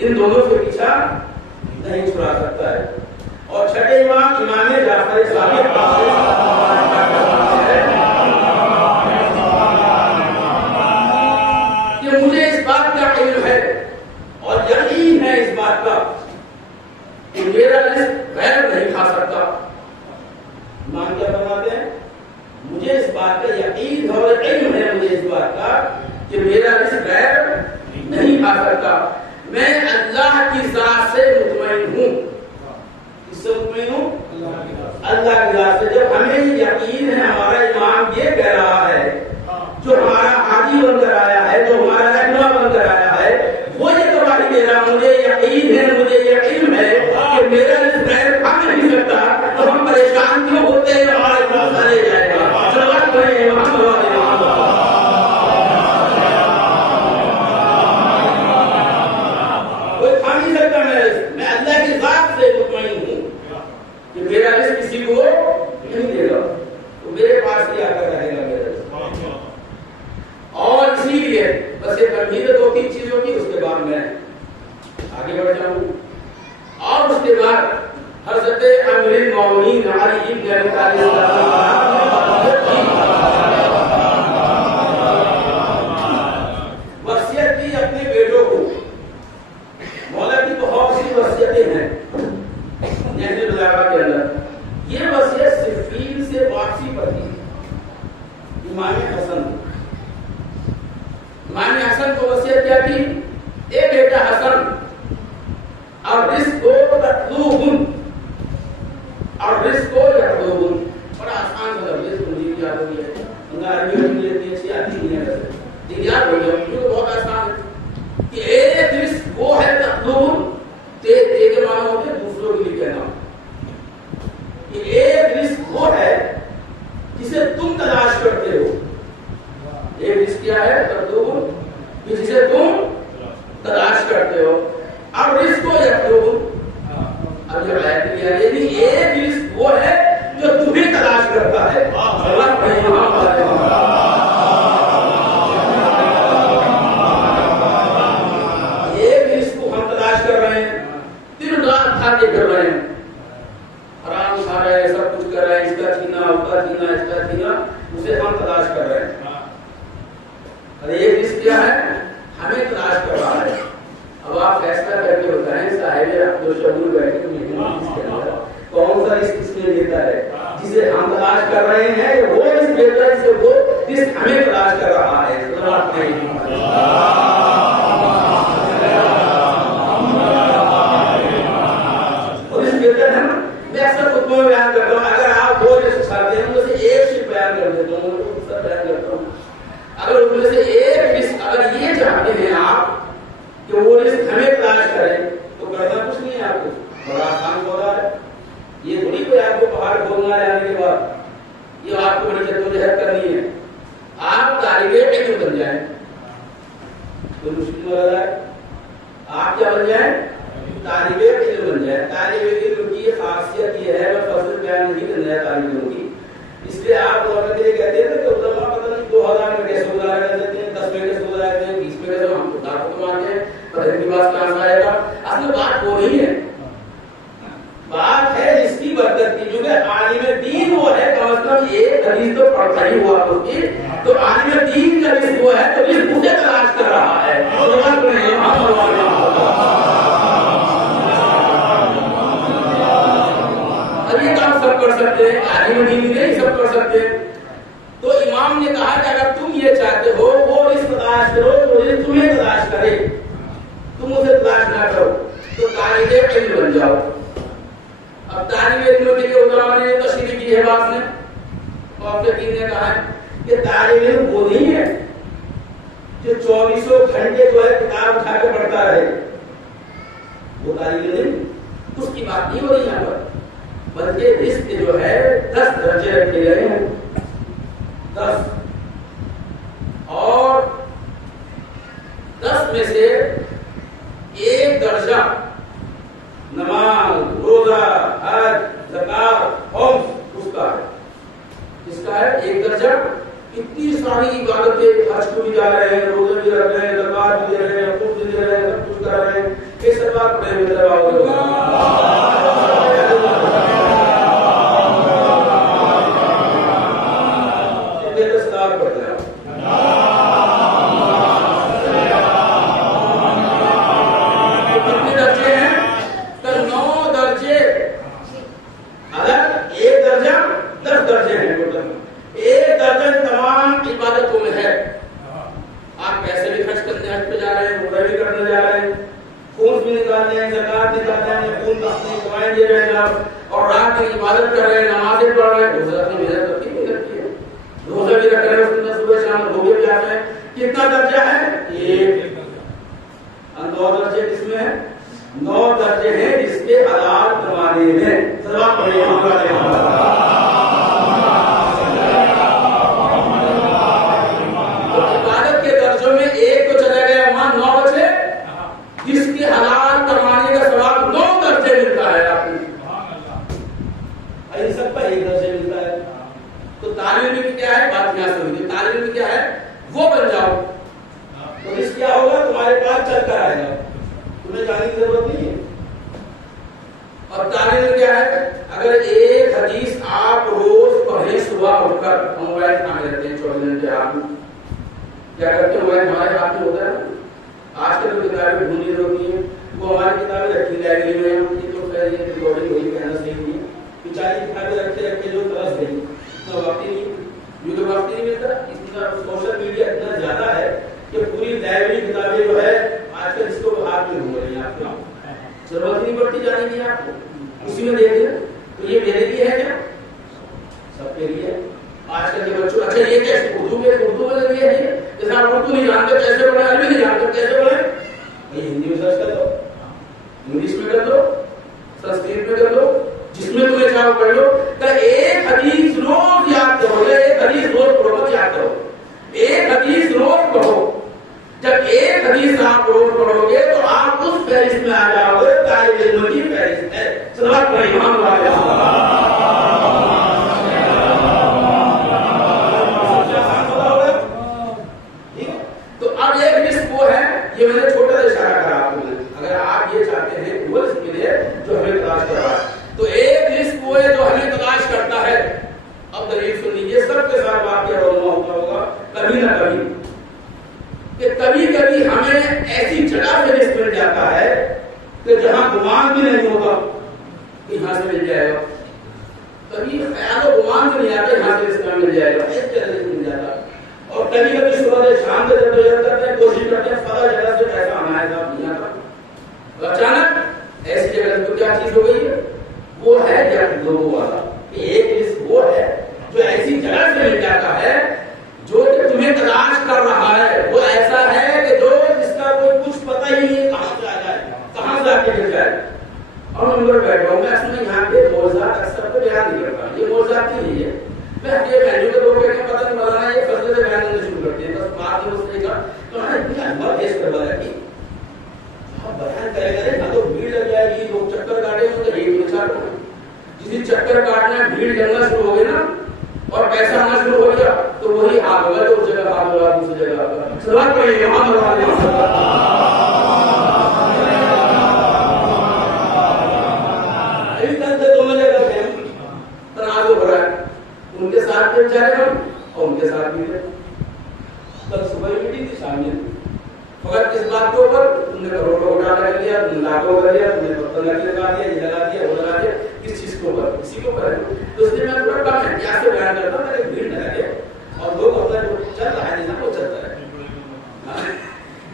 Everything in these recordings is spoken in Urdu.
ان دونوں سے پیچھا نہیں چھڑا سکتا ہے. اور چھٹے امام امام جعفر صادق کہ مجھے اس بات کا علم ہے اور یقین ہے اس بات کا کہ میرا رزق غیر نہیں کھا سکتا. امام کیا فرماتے ہیں؟ مجھے اس بات کا یقین ہے اور علم ہے مجھے اس بات کا کہ میرا رزق غیر نہیں کھا سکتا. میں اللہ کی ذات سے مطمئن ہوں. اس سے مطمئن ہوں اللہ کی ذات سے. جب ہمیں یقین ہے ہمارا امام یہ کہہ رہا ہے, جو ہمارا ہادی بن کر آیا ہے, جو ہمارا رہنما بن کر آیا ہے, وہ یہ گواہی دے رہا, مجھے یقین ہے, مجھے یہ علم ہے کہ میرا رزق غیر کھا نہیں سکتا, تو ہم پریشان کیوں ہوتے ہیں؟ ہمارے پاس چلے جائے گا. سلوات پڑھیں محمد والے محمد. کوئی کھا نہیں سکتا میرا رزق. میں اللہ کی ذات سے مطمئن ہوں کہ میرا رزق کسی کو نہیں دے گا, تو میرے پاس ہی آ کر رہے گا میرا رزق. اور اسی لیے بس یہ تمہید دو تین چیزوں کی, اس کے بعد میں آگے بڑھ جاؤں. اور اس کے بعد حضرت امیر المومنین علی بن ابی طالب وصیت کی اپنے بیٹوں کو. مولا کی بہت سی وصیتیں ہیں نہج البلاغہ کے اندر. یہ وصیت صفین سے واپسی پر تھی. امام حسن کو وصیت کیا تھی؟ اے بیٹا حسن, اور رزق کو تطلوبن, اور رزق کو یطلوبن. بڑا آسان سا لفظ ہے, مجھے یاد ہو گیا ہے. عربی میں اتنی اچھی آتی نہیں ہے, لیکن یاد ہو گیا مجھے, بہت آسان ہے کہ ایک رزق وہ ہے تطلوبن, کے معنی ہوتے ہیں دوسروں کے لیے کہنا. کہ ایک رزق وہ ہے جسے تم تلاش کرتے ہو. ایک رزق کیا ہے؟ تطلوبن, جسے تم تلاش کرتے ہو. اب رزق کو یطلوبن, اب جو آیت کیا ہے یعنی ایک رزق وہ ہے جو تمہیں تلاش کرتا ہے. ایک رزق کو ہم تلاش کر رہے ہیں, دن رات کھاتے کر رہے ہیں, حرام کھا رہے ہیں, سب کچھ کر رہے ہیں, اس کا چھینا, اس کا چھینا, اس کا چھینا, اسے ہم تلاش کر رہے ہیں. اور ایک رزق کیا ہے؟ ہمیں تلاش کر رہا ہے. اب آپ فیصلہ کر کے بتائیں صاحب عبدالشکور بیٹھے کون سا رزق اس میں دیتا ہے؟ جسے ہم تلاش کر رہے ہیں وہ رزق دیتا ہے جسے وہ رزق ہمیں تلاش کر رہا ہے. اور رزق دیتا ہے نا. میں اکثر خطبوں میں بیان کرتا ہوں, اگر آپ وہ رزق چاہتے ہیں ان میں سے ایک شیء بیان کر دیتا ہوں, بیان کرتا ہوں. اگر ان میں سے ایک رزق اگر یہ چاہتے ہیں آپ کہ وہ رزق ہمیں تلاش کریں, تو کرنا کچھ نہیں ہے آپ کو, بڑا آسان سودا ہے. یہ تھوڑی کوئی آپ کو پہاڑ کھولنا ہے آنے کے بعد, یہ آپ کو بڑی جدوجہد کرنی ہے. آپ طالب علم بن جائیں, کوئی مشکل والا ہے. آپ کیا بن جائیں؟ طالب علم بن جائیں. طالب علم کی خاصیت یہ ہے, میں فضل بیان نہیں کرنا ہے طالب علم کی, اس لیے آپ لوگوں کے لیے کہتے ہیں کہ علماء پتہ نہیں 2000 میں کیسے گزارا کر دیتے ہیں, 10 میں کیسے گزارا کرتے ہیں, 20 میں کیسے, ہم خدا کو مانتے ہیں, پتہ نہیں بات کہاں سے آئے گا. اصل بات وہ نہیں ہے, بات ہے جس کی برکت کی, جو کہ عالم دین وہ ہے, کم از کم ایک حدیث تو پڑھتا ہی ہوا اس کی, تو عالم دین کا رزق وہ ہے, تو رزق اسے تلاش کر رہا ہے. اور یہ کام سب کر سکتے ہیں, عالم دین نہیں سب کر سکتے. تو امام نے کہا کہ اگر تم یہ چاہتے ہو وہ رزق تلاش کرو جو رزق تمہیں تلاش کرے, تم اسے تلاش نہ کرو, تو طالب علم بن جاؤ. اب طالب علم کے لیے علماء نے تشریح کی ہے بات نے, اور نے کہا ہے کہ طالب علم وہ نہیں ہے جو 24 گھنٹے جو ہے کتاب اٹھا کے پڑھتا رہے, وہ طالب علم, اس کی بات نہیں ہو رہی یہاں پر, بلکہ رزق جو ہے 10 درجے رکھے گئے ہیں, 10, اور 10 میں سے ایک درجہ نماز, روزہ, حج, زکات, خمس اس کا ہے. اس کا ہے ایک درجہ. اتنی ساری عبادتیں, حج کو بھی جا رہے ہیں, روزے بھی رکھ رہے ہیں, زکات بھی دے رہے ہیں, خمس بھی دے رہے ہیں, سب کچھ کر رہے ہیں, یہ بھی نکال رہے ہیں, زکات نکال رہے ہیں, خون اپنی کمائی دے رہے ہیں اور رات کی عبادت کر رہے ہیں, نمازیں پڑھ رہے ہیں, دوسرا اپنی محنت کرتی نہیں کرتی ہے, روزہ بھی رکھ رہے ہیں, اس کے اندر صبح شام دھوبے بھی آ رہے ہیں. کتنا درجہ ہے؟ ایک. 9 درجے کس میں ہے؟ 9 درجے ہیں جس کے حلال کمانے میں. سلام پڑھیے. عبادت کے درجوں میں ایک تو چلا گیا وہاں 9 بچے, جس کے حلال کمانے کا ثواب 9 درجے ملتا ہے آپ کو. سب کا 1 درجے ملتا ہے. تو طالب علم کیا ہے؟ بات یہاں سے ہوئی. طالب علم کیا ہے؟ وہ بن جاؤ تو اس کیا ہوگا, تمہارے پاس چل کر آئے گا, تمہیں جانے کی ضرورت نہیں ہے. اور طالب علم کیا ہے؟ اگر ایک حدیث آپ روز پڑھیں صبح اٹھ کر, ہم موبائل کھانے رہتے ہیں 24 گھنٹے, آپ کیا کرتے ہیں؟ موبائل ہمارے ہاتھ میں ہوتا ہے. آج کل تو کتابیں ڈھونڈی ہوتی ہیں, وہ ہماری کتابیں رکھی لائبریری میں, یہ تو خیر یہ ریکارڈنگ ہوئی کہنا صحیح نہیں ہے. بیچاری کتابیں رکھتے رکھتے جو ترس گئی, اتنا وقت ہی نہیں, یوں تو وقت ہی نہیں ملتا. اتنا سوشل میڈیا اتنا زیادہ ہے کہ پوری لائبریری کتابیں جو ہے آج کل اس کو ہاتھ میں ہو رہی ہیں. آپ کو ضرورت نہیں پڑتی جانے کی, آپ کو اسی میں دیکھ لیں. تو یہ میرے لیے ہے کیا؟ سب کے لیے. آج کل کے بچوں, اچھا یہ کیسے اردو میں لیے ہے, جیسے آپ اردو نہیں جانتے کیسے پڑھیں, عربی نہیں جانتے کیسے پڑھیں, ہندی میں سرچ کر دو, انگلش میں کر دو, سنسکرت میں کر دو, جس میں تمہیں چاہو پڑھ لو. ایک حدیث روز یاد کرو, ایک حدیث روز پڑھو, یاد کرو, ایک حدیث روز پڑھو. جب ایک حدیث آپ روز پڑھو گے تو آپ اس فہرست میں آ جاؤ گے, طالب علم کی فہرست ہے. صلوات پڑھیے محمد علیہ. تو اب ایک لسٹ وہ ہے, یہ میں نے چھوٹا سا اشارہ کرا آپ کو. اگر آپ یہ چاہتے ہیں وہ اس کے لیے جو ہمیں تلاش کر رہا ہے, تو ایک لسٹ وہ ہے جو ہمیں تلاش کرتا ہے. اب دلیل سن لیجیے, سب کے ساتھ واقعہ رونما ہوتا ہوگا کبھی نہ کبھی, کہ کبھی کبھی ہمیں ایسی جگہ سے رزق مل جاتا ہے کہ جہاں گمان بھی نہیں ہوگا کہ یہاں سے مل جائے گا. کبھی خیال و گمان بھی نہیں آتا یہاں سے رزق مل جائے گا, اس جگہ سے مل جاتا. اور کبھی کبھی صبح شام کے جب کرتے ہیں, کوشش کرتے ہیں فلاں جگہ سے پیسہ آنا ہے نہیں آتا. اچانک ایسی جگہ سے تو کیا چیز ہو گئی ہے, وہ ہے جب لوگوں والا. ایک رزق وہ ہے جو ایسی جگہ سے مل جاتا ہے جو تمہیں تلاش کر رہا ہے. وہ ایسا ہے کہ جو جس کا کوئی کچھ پتہ ہی نہیں کہاں سے آ جائے, کہاں سے آ کے مل جائے. اور میں اندر بیٹھا ہوں, میں اصل میں یہاں پہ موضوعات اکثر تو بیان نہیں کرتا, یہ موضوعات ہی نہیں ہے. میں یہ بہنوں کے دور کے پتہ نہیں بتانا, یہ فضل سے بیان کرنا شروع کرتے ہیں. بس بات میں اس نے کہا تو ہمیں اتنی احمد دیش کر بتا کہ آپ بیان کرے نہ تو بھیڑ لگ جائے گی, لوگ چکر کاٹیں گے تو ایک نشان ہوگا. جس چکر کاٹنا بھیڑ جمنا شروع ہو گئی نا اور پیسہ آنا شروع ہو گیا تو وہی آپ ہوگا جو اس جگہ آپ ہوگا, دوسری جگہ آپ ہوگا. سلام پڑھیے محمد علیہ وسلم. ابھی تک تو دونوں جگہ تھے, تنازع ہو رہا ہے, ان کے ساتھ بھی جا رہے ہم اور ان کے ساتھ بھی تھے. کل صبح میٹنگ تھی, شام میں فقط اس بات کے اوپر تم نے کروڑوں کو اٹھا کر لیا, تم نے لاکھوں کر لیا, تم نے پتھر لگا دیا, یہ لگا دیا, وہ لگا دیا, کس چیز کے اوپر, اسی کے اوپر ہے. تو اس لیے میں تھوڑا کم احتیاط سے بیان کرتا ہوں تاکہ بھیڑ نہ لگے اور لوگ اپنا جو چل رہا ہے نظام وہ چلتا رہے.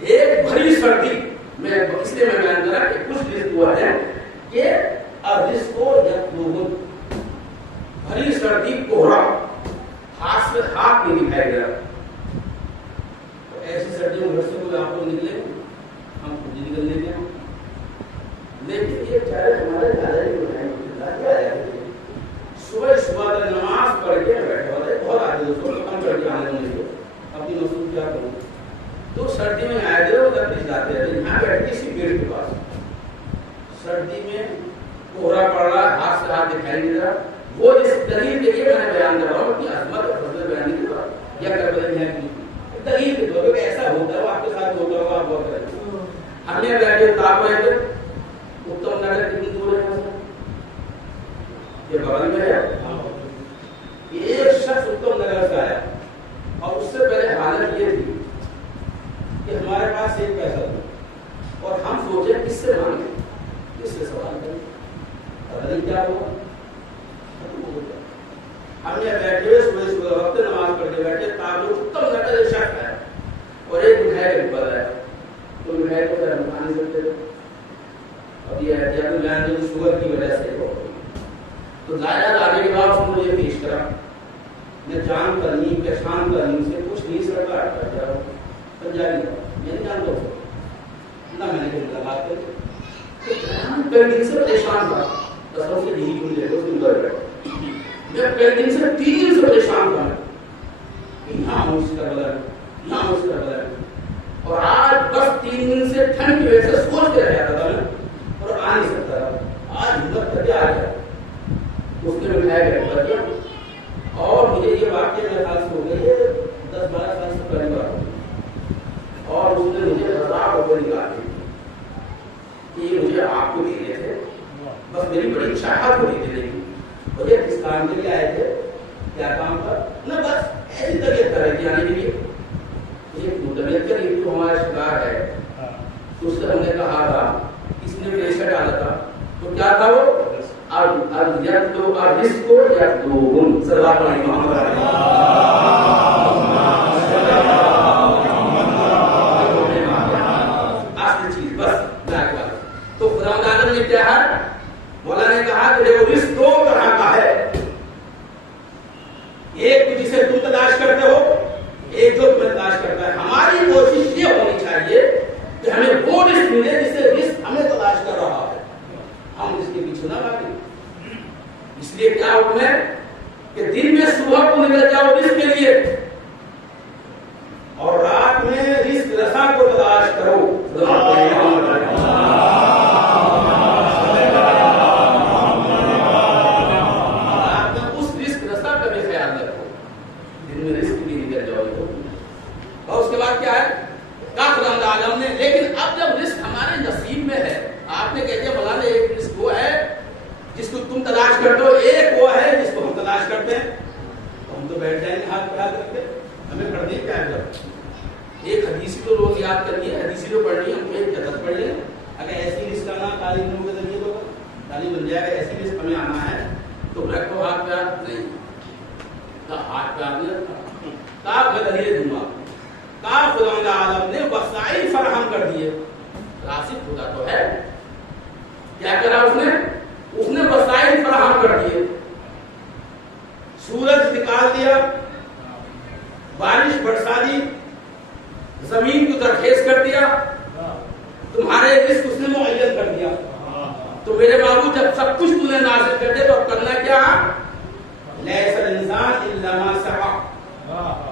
ایک بھری سردی میں اس لیے میں بیان کرا کہ کچھ رزق ہوا ہے کہ الرزق یطلبون, بھری سردی کوہرا, ہاتھ سے ہاتھ نہیں دکھائی گیا. ایسی سردیوں میں گھر سے کوئی آپ کو نکلے, ہم خود ہی نکل لیتے ہیں. لیکن یہ چاہے ہمارے دادا جی کیا ہے, صبح صبح تک نماز پڑھ کے بیٹھے ہوتے ہیں, بہت آتے دوستوں کم کر کے آنے والے اپنی مصروف کیا کروں. تو سردی میں آئے تھے وہ تک جاتے رہتے, یہاں بیٹھ کے اسی پیڑ کے پاس. سردی میں کوہرا پڑ رہا, ہاتھ سے ہاتھ دکھائی نہیں رہا. وہ جس دلیل کے لیے میں نے بیان کر رہا ہوں کہ عظمت اور فضل بیان نہیں کر رہا یا کر بدل ہے دلیل کے طور پہ ایسا ہوتا ہے, وہ آپ کے ساتھ ہوتا ہوگا, آپ بہت کریں. ہم نے بیٹھے تاپ رہے تھے, اتم نگر کتنی دور ہے, یہ بغل میں ہے. ایک شخص اتم نگر سے آیا اور اس سے پہلے حالت یہ تھی کہ ہمارے پاس ایک پیسہ تھا اور ہم سوچے کس سے مانگے, کس سے سوال کریں, پتہ نہیں کیا ہوا. ہم نے بیٹھے صبح صبح وقت نماز پڑھ کے بیٹھے, تاکہ اتم نگر ایک شخص ہے اور ایک مٹھائی کا ڈبہ ہے. تو مٹھائی کو ہم کھا نہیں سکتے تھے, کرا میں جان کرنی پہچان کرنی سے کچھ نہیں سرکار کرتا پنجابی میں نہیں جانتا نہ میں نے کہیں ملاقات کری پہلے دن سے پریشان تھا دسوں سے نہیں کھل لے اس دن میں پہلے دن سے 3 دن سے پریشان تھا یہاں اس کا بدل یہاں اس کا بدل اور آج بس 3 دن سے ٹھنڈ کی وجہ سے سوچ کے رہ جاتا تھا میں اور آ نہیں سکتا تھا آج ہمت کر کے آ گیا اس نے بٹھایا گیا کر دیا اور مجھے یہ واقعہ میرے خیال سے ہو گئی ہے 10-12 سال سے پہلے بات ہوئی اور اس نے مجھے 1000 روپے نکالے کہ یہ مجھے آپ کو دینے تھے بس میری بڑی چاہت ہوئی تھی دینے کی مجھے کس کام کے لیے آئے تھے کیا کام پر نہ بس ایسی طبیعت کر رہی تھی آنے کے لیے مجھے طبیعت کر رہی تھی ہمارا شکار ہے تو اس سے ہم نے کہا تھا اس نے پریشر ڈالا تھا تو کیا تھا وہ اب یتلو الرزق یتلوہم صلی اللہ علیہ وسلم اصل چیز بس تو خدا تعالیٰ نے کیا ہے مولا نے کہا کہ وہ رزق 2 طرح کا ہے ایک جسے تم تلاش کرتے ہو ایک جو تمہیں تلاش کرتا ہے ہماری کوشش یہ ہونی چاہیے کہ ہمیں وہ رزق ملے جسے رزق ہمیں تلاش کر رہا ہے ہم اس کے پیچھے نہ بھاگیں اس لیے کیا حکم ہے کہ دن میں صبح کو نکل جاؤ رزق کے لیے اور رات میں رزق رسا کو تلاش کرو رات میں اس رزق رسا کا بھی خیال رکھو دن میں رزق بھی نکل جاؤ اور اس کے بعد کیا ہے خدا عالم نے لیکن اب جب رزق ہمارے نصیب میں ہے آپ نے کہہ دیا مولا نے ایک رزق وہ ہے جس کو تم تلاش کرتے ہو ایک وہ ہے جس کو ہم تلاش کرتے ہیں تو ہم تو بیٹھ جائیں گے ہاتھ پہ ہاتھ رکھ کے ہمیں پڑھنی کیا ہے ایک حدیثی تو روز یاد کرنی ہے حدیثی تو پڑھنی ہے ہم کو ایک جدت پڑھ لیں اگر ایسی رزق آنا تعلیم کے ذریعے تو تعلیم بن جائے گا ایسی رزق ہمیں آنا ہے تو رکھو ہاتھ پہ ہاتھ نہیں ہاتھ پہ ہاتھ نہیں رکھا کہا میں دلیل دوں گا کہا خدا عالم نے وسائل فراہم کر دیے راسخ خدا تو ہے کیا کرا اس نے وسائل فراہم کر دیے سورج نکال دیا بارش برسا دی زمین کو زرخیز کر دیا تمہارے رزق اس نے معین کر دیا تو میرے بابو جب سب کچھ تم نے نازل کر دیا تو اب کرنا کیا لیس الانسان الا ما سعى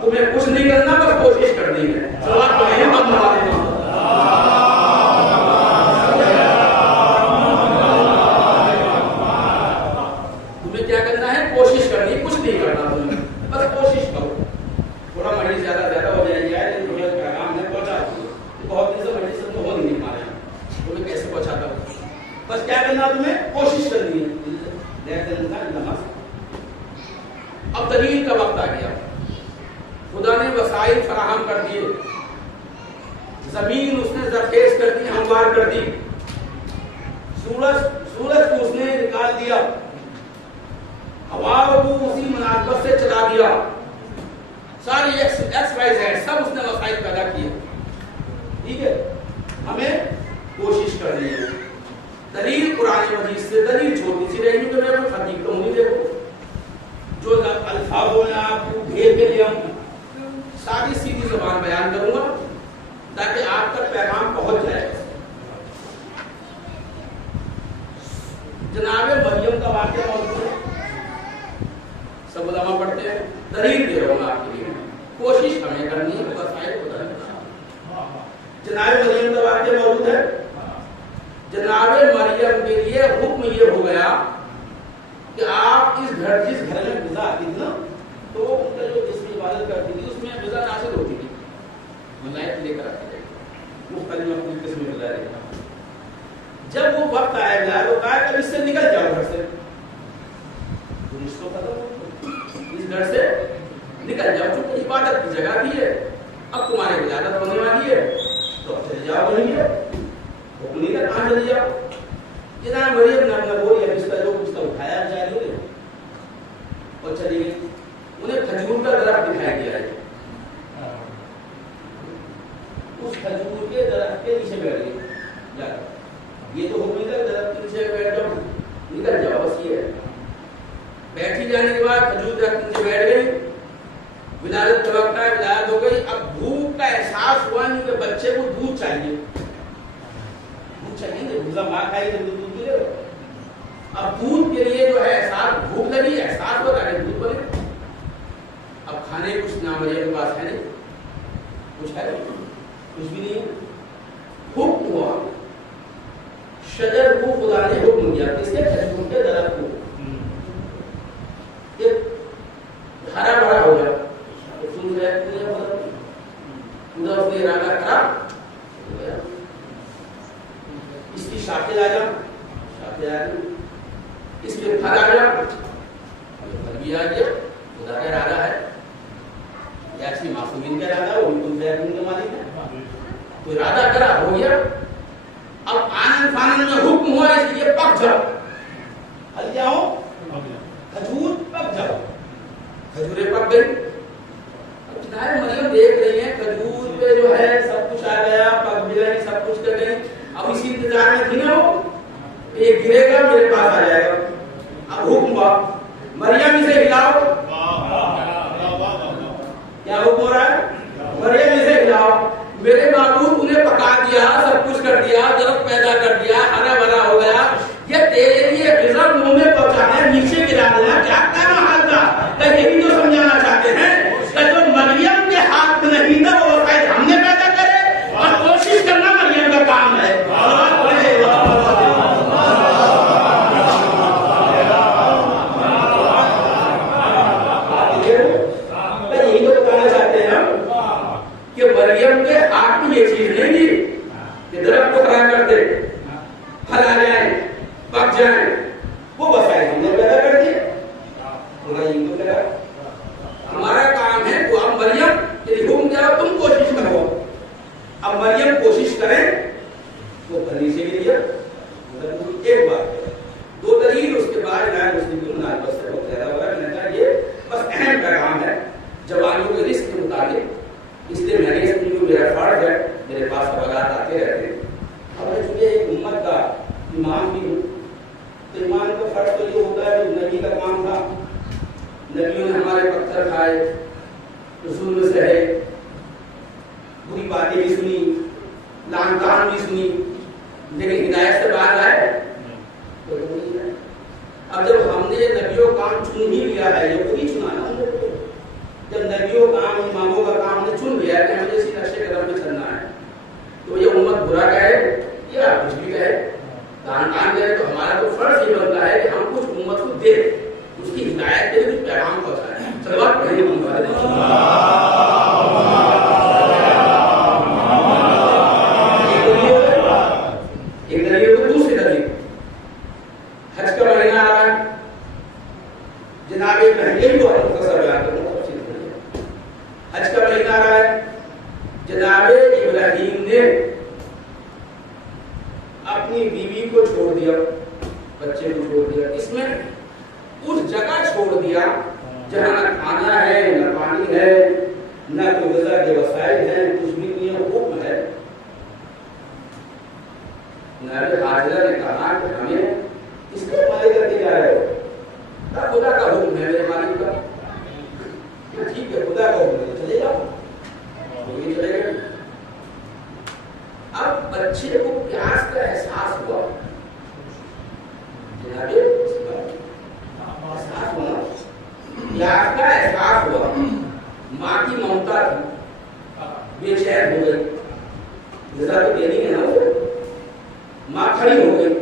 تمہیں کچھ نہیں کرنا بس کوشش کرنی ہے سوال تو نہیں مت مارے تمہیں کیا کرنا ہے کوشش کرنی کچھ نہیں کرنا تمہیں بس کوشش کرو تھوڑا مڑی زیادہ ہو جائے گا لیکن تمہیں پیغام ہے پہنچا بہت دن سے مڑی سے ہو نہیں پا رہے تمہیں کیسے پہنچاتا ہوں بس کیا کرنا تمہیں کوشش کرنی ہے اب دلیل کا وقت آ گیا خدا نے وسائل فراہم کر دیے زمین اس نے زرخیز کر دی ہموار کر دی سورج کو اس نے نکال دیا ہوا کو اسی مناسبت سے چلا دیا ساری ایکس وائی زیڈ سب اس نے وسائل پیدا کیے ٹھیک ہے ہمیں کوشش کرنی ہے دلیل قرآن مجید سے دلیل چھوٹی سی رہے گی تو میں حقیقت نہیں دیکھو جو الفاظوں میں آپ کو گھیر کے لیا سادی سیدھی زبان بیان کروں گا تاکہ آپ تک پیغام پہنچ جائے جناب مریم کا واقعہ موجود ہے سب علماء پڑھتے ہیں دلیل دے رہا ہوں آپ کے لیے کوشش ہمیں کرنی ہے وسائل خدا نے جناب مریم کا واقعہ موجود ہے جناب مریم کے لیے حکم یہ ہو گیا کہ آپ جس گھر میں غذا آتی تھی نا تو ان کا جو جس میں عبادت کرتی تھی اس میں غذا نازل ہوتی تھی ملائک لے کر آتی تھی مختلف مختلف قسم کی غذا لے کر جب وہ وقت آئے گا تو کہا کہ اب اس سے نکل جاؤ گھر سے رشتوں ختم اس گھر سے نکل جاؤ چونکہ عبادت کی جگہ بھی ہے اب تمہاری ولادت ہونے والی ہے تو اب چلے جاؤ نہیں ہے حکم نہیں کر کہاں چلے جاؤ جناب مریم نے اپنا بولی اب اس کا جو کچھ اٹھایا جائے لے اور چلی گئی انہیں کھجور کا درخت دکھائی دیا ہے اس کھجور کے درخت کے نیچے بیٹھ گئی یہ تو حکم نہیں کر درخت کے نیچے بیٹھ جاؤ نکل جاؤ بس یہ ہے بیٹھی جانے کے بعد کھجور درخت نیچے بیٹھ گئی، ولادت کا وقت ہے، ولادت ہو گئی. اب بھوک کا احساس ہوا نہیں کہ بچے کو دودھ چاہیے، دودھ چاہیے، روزہ ماں کھائی تو دودھ ملے گا. اب دودھ کے لیے جو ہے احساس، بھوک لگی، احساس ہوتا ہے دودھ بنے. اب کھانے کچھ نہ مریم کے پاس ہے نہیں، کچھ ہے کچھ بھی نہیں. حکم ہوا، شجر کو خدا نے حکم دیا کس کے؟ کھجور کے درخت کو، ہرا بھرا ہو جائے. اس نے ارادہ کرا، اس کی شاخیں آ جا، شاخیں آ گئی، اس کے پھل آ جا، پھل بھی آ گیا. خدا کا ارادہ ہے، یا ایسی معصومین کا ارادہ ہے، ان کے مالک ہے. تو ارادہ کرا، ہو گیا. اب آنن فانن میں حکم ہوا اس لیے پک جاؤ، پھل جاؤ، کھجور پک جاؤ. کھجوریں پک گئی. مریم دیکھ رہی ہیں کھجور پہ جو ہے سب کچھ آ گیا، پک بھی گئی، سب کچھ کر گئی. اب اسی انتظار میں تھی نا وہ، ایک گرے گا میرے پاس آ جائے گا. اب حکم ہوا، مریم اسے ہلاؤ. کیا حکم ہو رہا ہے؟ مریم اسے ہلاؤ. میرے معبود انہیں پکا دیا، سب کچھ کر دیا، درخت پیدا کر دیا، ہرا بھرا ہو گیا. یہ تیرے لیے غذا منہ میں پہنچانا ہے، نیچے گرا دینا، کیا کہنا حال تھا؟ یہی تو سمجھانا چاہتے ہیں کہ جو مریم کے ہاتھ میں نہیں تھا وہ شاید ہم نے پیدا کرے، اور کوشش کرنا مریم کا کام ہے. یہی تو بتانا چاہتے ہیں ہم کہ مریم کے ہاتھ میں یہ چیز نہیں تھی کہ درخت کو کھڑا کر دے، پھل آ جائیں، پک جائیں. وہ وسائل ہم نے پیدا کر دیے. ہمارا کام ہے وہ. اب مریم حکم دیا تم کوشش کرو. اب مریم کوشش کریں، وہ بھلی سے لیا. ایک بات، دو دلیل اس کے بعد بس سے بہت زیادہ ہوا. میں نے کہا یہ بس اہم پیغام ہے جوانوں کے رزق کے مطابق. اس لیے میں نے جو میرا فرض ہے، میرے پاس سوالات آتے رہتے ہیں. اب میں چونکہ ایک امت کا امام بھی ہوں، تو ایمان کا فرض تو یہ ہوتا ہے جو نبی کا کام تھا. نبیوں نے ہمارے پتھر کھائے، رسول میں سہے، بری باتیں بھی سنی، لعن طعن بھی سنی، لیکن ہدایت سے باہر آئے. اب جب ہم نے نبیوں کا کام چن ہی لیا ہے، یہ خود ہی چنا نا. جب نبیوں کا کام، اماموں کا کام نے چن لیا ہے کہ ہمیں اسی نقشے قدم پہ چلنا ہے، تو یہ امت برا کہے یا کچھ بھی کہے، لعن طعن کرے، تو ہمارا تو فرض یہ بنتا ہے کہ ہم کچھ امت کو دے، اس کی ہدایت کے لیے کچھ پیغام پہنچائیں. سلوات پڑھیں ہم والے. ایک دلیل تو دوسری دلیل، حج کا مہینہ آ رہا ہے جناب. یہ بھی بہت مختصر بیان کروں، حج کا مہینہ آ رہا ہے. جناب ابراہیم نے اپنی بیوی کو چھوڑ دیا، بچے کو چھوڑ دیا. اس میں اس جگہ چھوڑ دیا جہاں نہ کھانا ہے، نہ پانی ہے، نہ کوئی غذا کے وسائل ہیں، کچھ بھی نہیں. حکم ہے. حاجرہ نے کہا کہ ہمیں اس کے حوالے کر کے جا رہے ہو. خدا کا حکم ہے میرے مالک کا. ٹھیک ہے، خدا کا حکم ہے، چلے جاؤ. وہی چلے گئے. اب بچے کو پیاس کا احساس ہوا. جناب احساس ہوا، پیاس کا احساس ہوا. ماں کی ممتا تھی، بے چین ہو گئی. جیسا تو دینی ہے نا اسے. ماں کھڑی ہو گئی،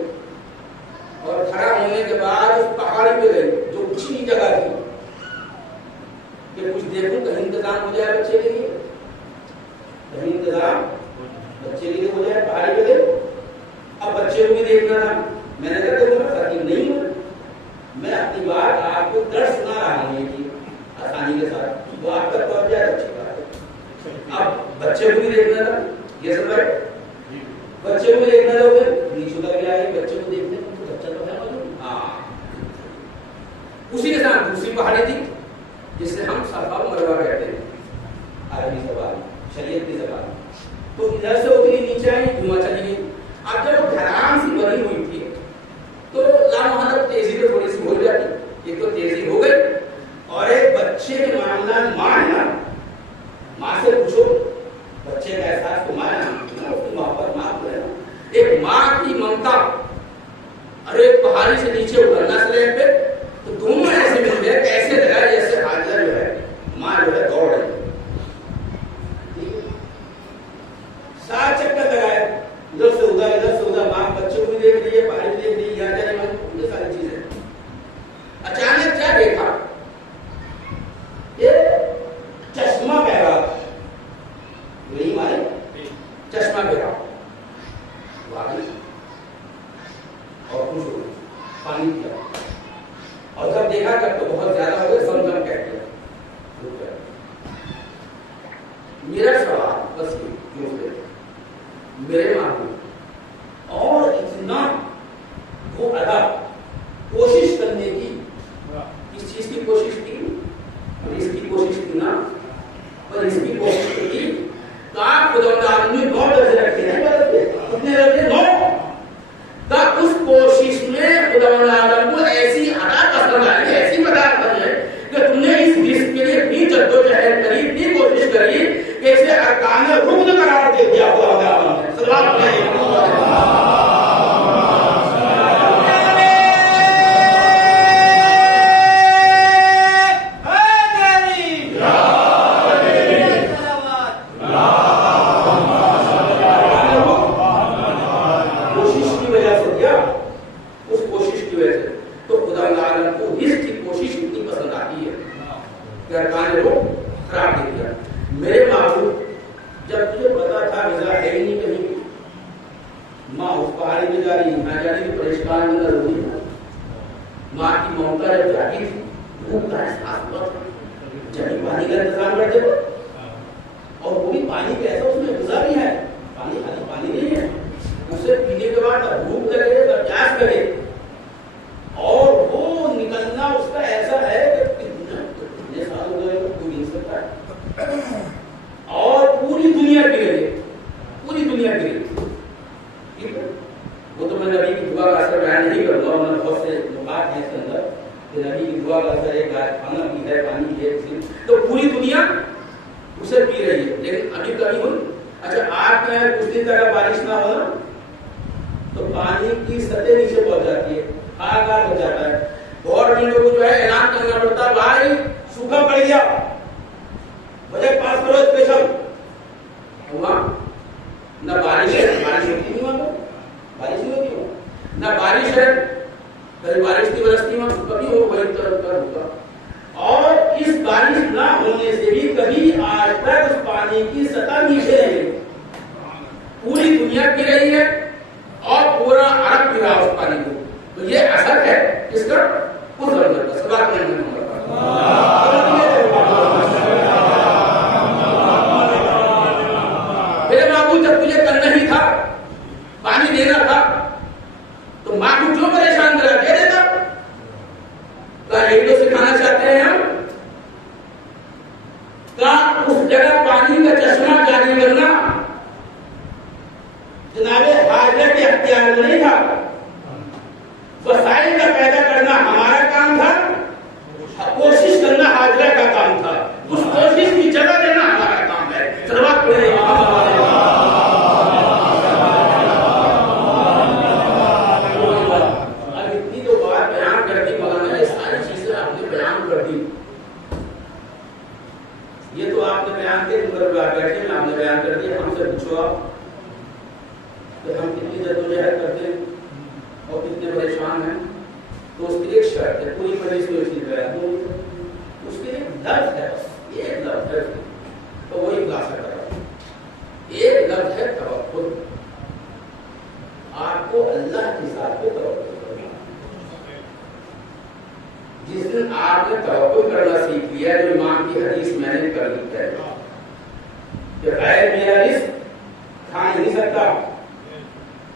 اور کھڑا ہونے کے بعد اس پہاڑی پہ گئی جو اونچی جگہ تھی کہ کچھ دیکھوں کہیں انتظام ہو جائے بچے کے لیے، کہیں انتظام بچے کے لیے ہو جائے. پہاڑی پہ گئی. اب بچے کو بھی دیکھنا تھا. میں نے کہا دیکھو میں فقیر نہیں ہوں، میں اپنی بات آپ کو درس سنا رہا ہوں یہ آسانی کے ساتھ، وہ آپ تک پہنچ جائے اچھی بات ہے. اب بچے کو بھی دیکھنا تھا. یہ سب ہے، بچے کو دیکھنا تھا. پھر نیچے اتر کے آئی بچے کو دیکھنے کو. بچہ تو ہے معلوم. ہاں، اسی کے ساتھ دوسری پہاڑی تھی جسے ہم صفا و مروہ کہتے ہیں عربی زبان، شریعت کی زبان. تو ادھر سے اتنی نیچے آئی، گھما چلی گئی. اب جب ڈھلان سی بنی ہوئی تھی تو لامحالہ تیزی تو تھوڑی سی ہو جاتی. ایک تو تیزی آج کو مایا نام کی نا، اس کی محبت ماں کو ہے نا، ایک ماں کی ممتا، اور ایک پہاڑی سے نیچے اترنا سلیب پہ، تو دونوں ایسے مل گئے کہ ایسے لگا جیسے حاجرہ جو ہے ماں جو ہے دوڑ رہی ہے، 7 چکر لگائے ادھر سے ادھر، ماں بچوں کو بھی دیکھ رہی ہے، پہاڑی بھی دیکھ رہی ہے، یہاں جا رہی ہے، یہ ساری چیزیں۔ اچانک کیا دیکھا، یہ چشمہ بہ رہا تھا، نہیں مارے چشمہ بہ رہا اور خوش ہو گئی، پانی پیا، اور جب دیکھا جب تو بہت زیادہ ہو گئے، زمزم کہہ دیا۔ میرا سوال بس یہ میرے معبود اور اتنا وہ ادا کوشش کرنے کی، اس چیز کی کوشش کی اور اس کی کوشش کی نا، اور اس کی کوشش کی تو آپ خدا نے 9 درجے رکھے ہیں، کتنے درجے؟ 9۔ اس کوشش میں خدا عالم کو ایسی ادا پسند آئی، ایسی مدار پسند ہے کہ تم نے اس رزق کے لیے اتنی جدوجہد کری، اتنی کوشش کری کہ اسے ارکان رکن قرار دے دیا خدا عالم نے۔ صلی اللہ علیہ وسلم۔ میرے معبود جب تجھے پتا تھا غذا ہے ہی نہیں کہیں، ماں اس پہاڑی میں جا رہی، میں جا رہی پریشان میں نہ روی، ماں کی ممتا جب جاگی تھی، بھوک کا احساس ہوا تھا، جب پانی کا انتظام کرتے تھے، اور وہ بھی پانی کیسا، اس میں غذا بھی ہے، پانی خالی پانی نہیں ہے، اسے پینے کے بعد بھوک لگے تو پیاس کرے، اور وہ نکلنا اس کا ایسا ہے کہ کتنے سال ہو گئے کوئی نہیں سکتا ہے، اور پوری دنیا پی رہی ہے، پوری دنیا پی رہی ہے، ٹھیک ہے۔ وہ تو میں نبی کی دعا کا اثر بیان نہیں کروں گا، میں بہت سے نکات ہیں اس کے اندر کہ نبی کی دعا کا اثر ہے، کھانا بھی ہے، پانی بھی ہے، تو پوری دنیا اسے پی رہی ہے، لیکن ابھی کبھی ہوئی۔ اچھا آپ کے یہاں کچھ دن تک بارش نہ ہونا تو پانی کی سطح نیچے پہنچ جاتی ہے، ہاکار ہو جاتا ہے، گورنمنٹ کو جو ہے اعلان کرنا پڑتا ہے بھائی سوکھا پڑ گیا، بجٹ پاس کرو اسپیشل۔ ہوا نہ بارش ہے، بارش ہوتی نہیں وہاں، بارش نہیں ہوتی وہاں، نہ بارش ہے، کبھی بارش کی برستی وہاں کبھی ہو وہی طرف پر ہوگا، اور اس بارش نہ ہونے سے بھی کبھی آج تک اس پانی کی سطح نیچے نہیں، پوری دنیا پی رہی ہے اور پورا عرب پی رہا اس پانی کو، تو یہ اثر ہے اس کا اس زمزم کا۔ صلی اللہ علیہ وسلم۔ میرے معبود جب تجھے کرنا ہی تھا، پانی دینا تھا، تو ماں کو کیوں پریشان کرا؟ دے دیتا۔ کیا یہی تو سکھانا چاہتے ہیں ہم؟ کیا اس جگہ پانی کا چشمہ جاری کرنا جناب حاجہ کے اختیار میں نہیں تھا؟ وسائل کا پیدا کرنا ہمارا کام تھا، کوشش کرنا حاجرہ کا کام تھا، اس کوشش کی جگہ دینا ہمارا کام ہے۔ صلوات پڑھیں۔ اب اتنی تو بات بیان کر دی مولانا، یہ ساری چیزیں آپ نے بیان کر دی، یہ تو آپ نے بیان کیا، بیٹھے میں آپ نے بیان کر دیا، ہم سے پوچھو آپ کہ ہم کتنی جدوجہد کرتے ہیں اور کتنے پریشان ہیں، تو اس کی ایک شرط ہے، پوری مجلس میں چیز بیان ہو، اس کے ایک لفظ ہے، ایک لفظ ہے، تو وہی خلاصہ کر رہا ہوں، ایک لفظ ہے توکل۔ آپ کو اللہ کی ذات پہ توکل کرنا، جس دن آپ نے توکل کرنا سیکھ لیا، جو امام کی حدیث میں نے کر لی ہے کہ غیر میرا رزق کھا نہیں سکتا،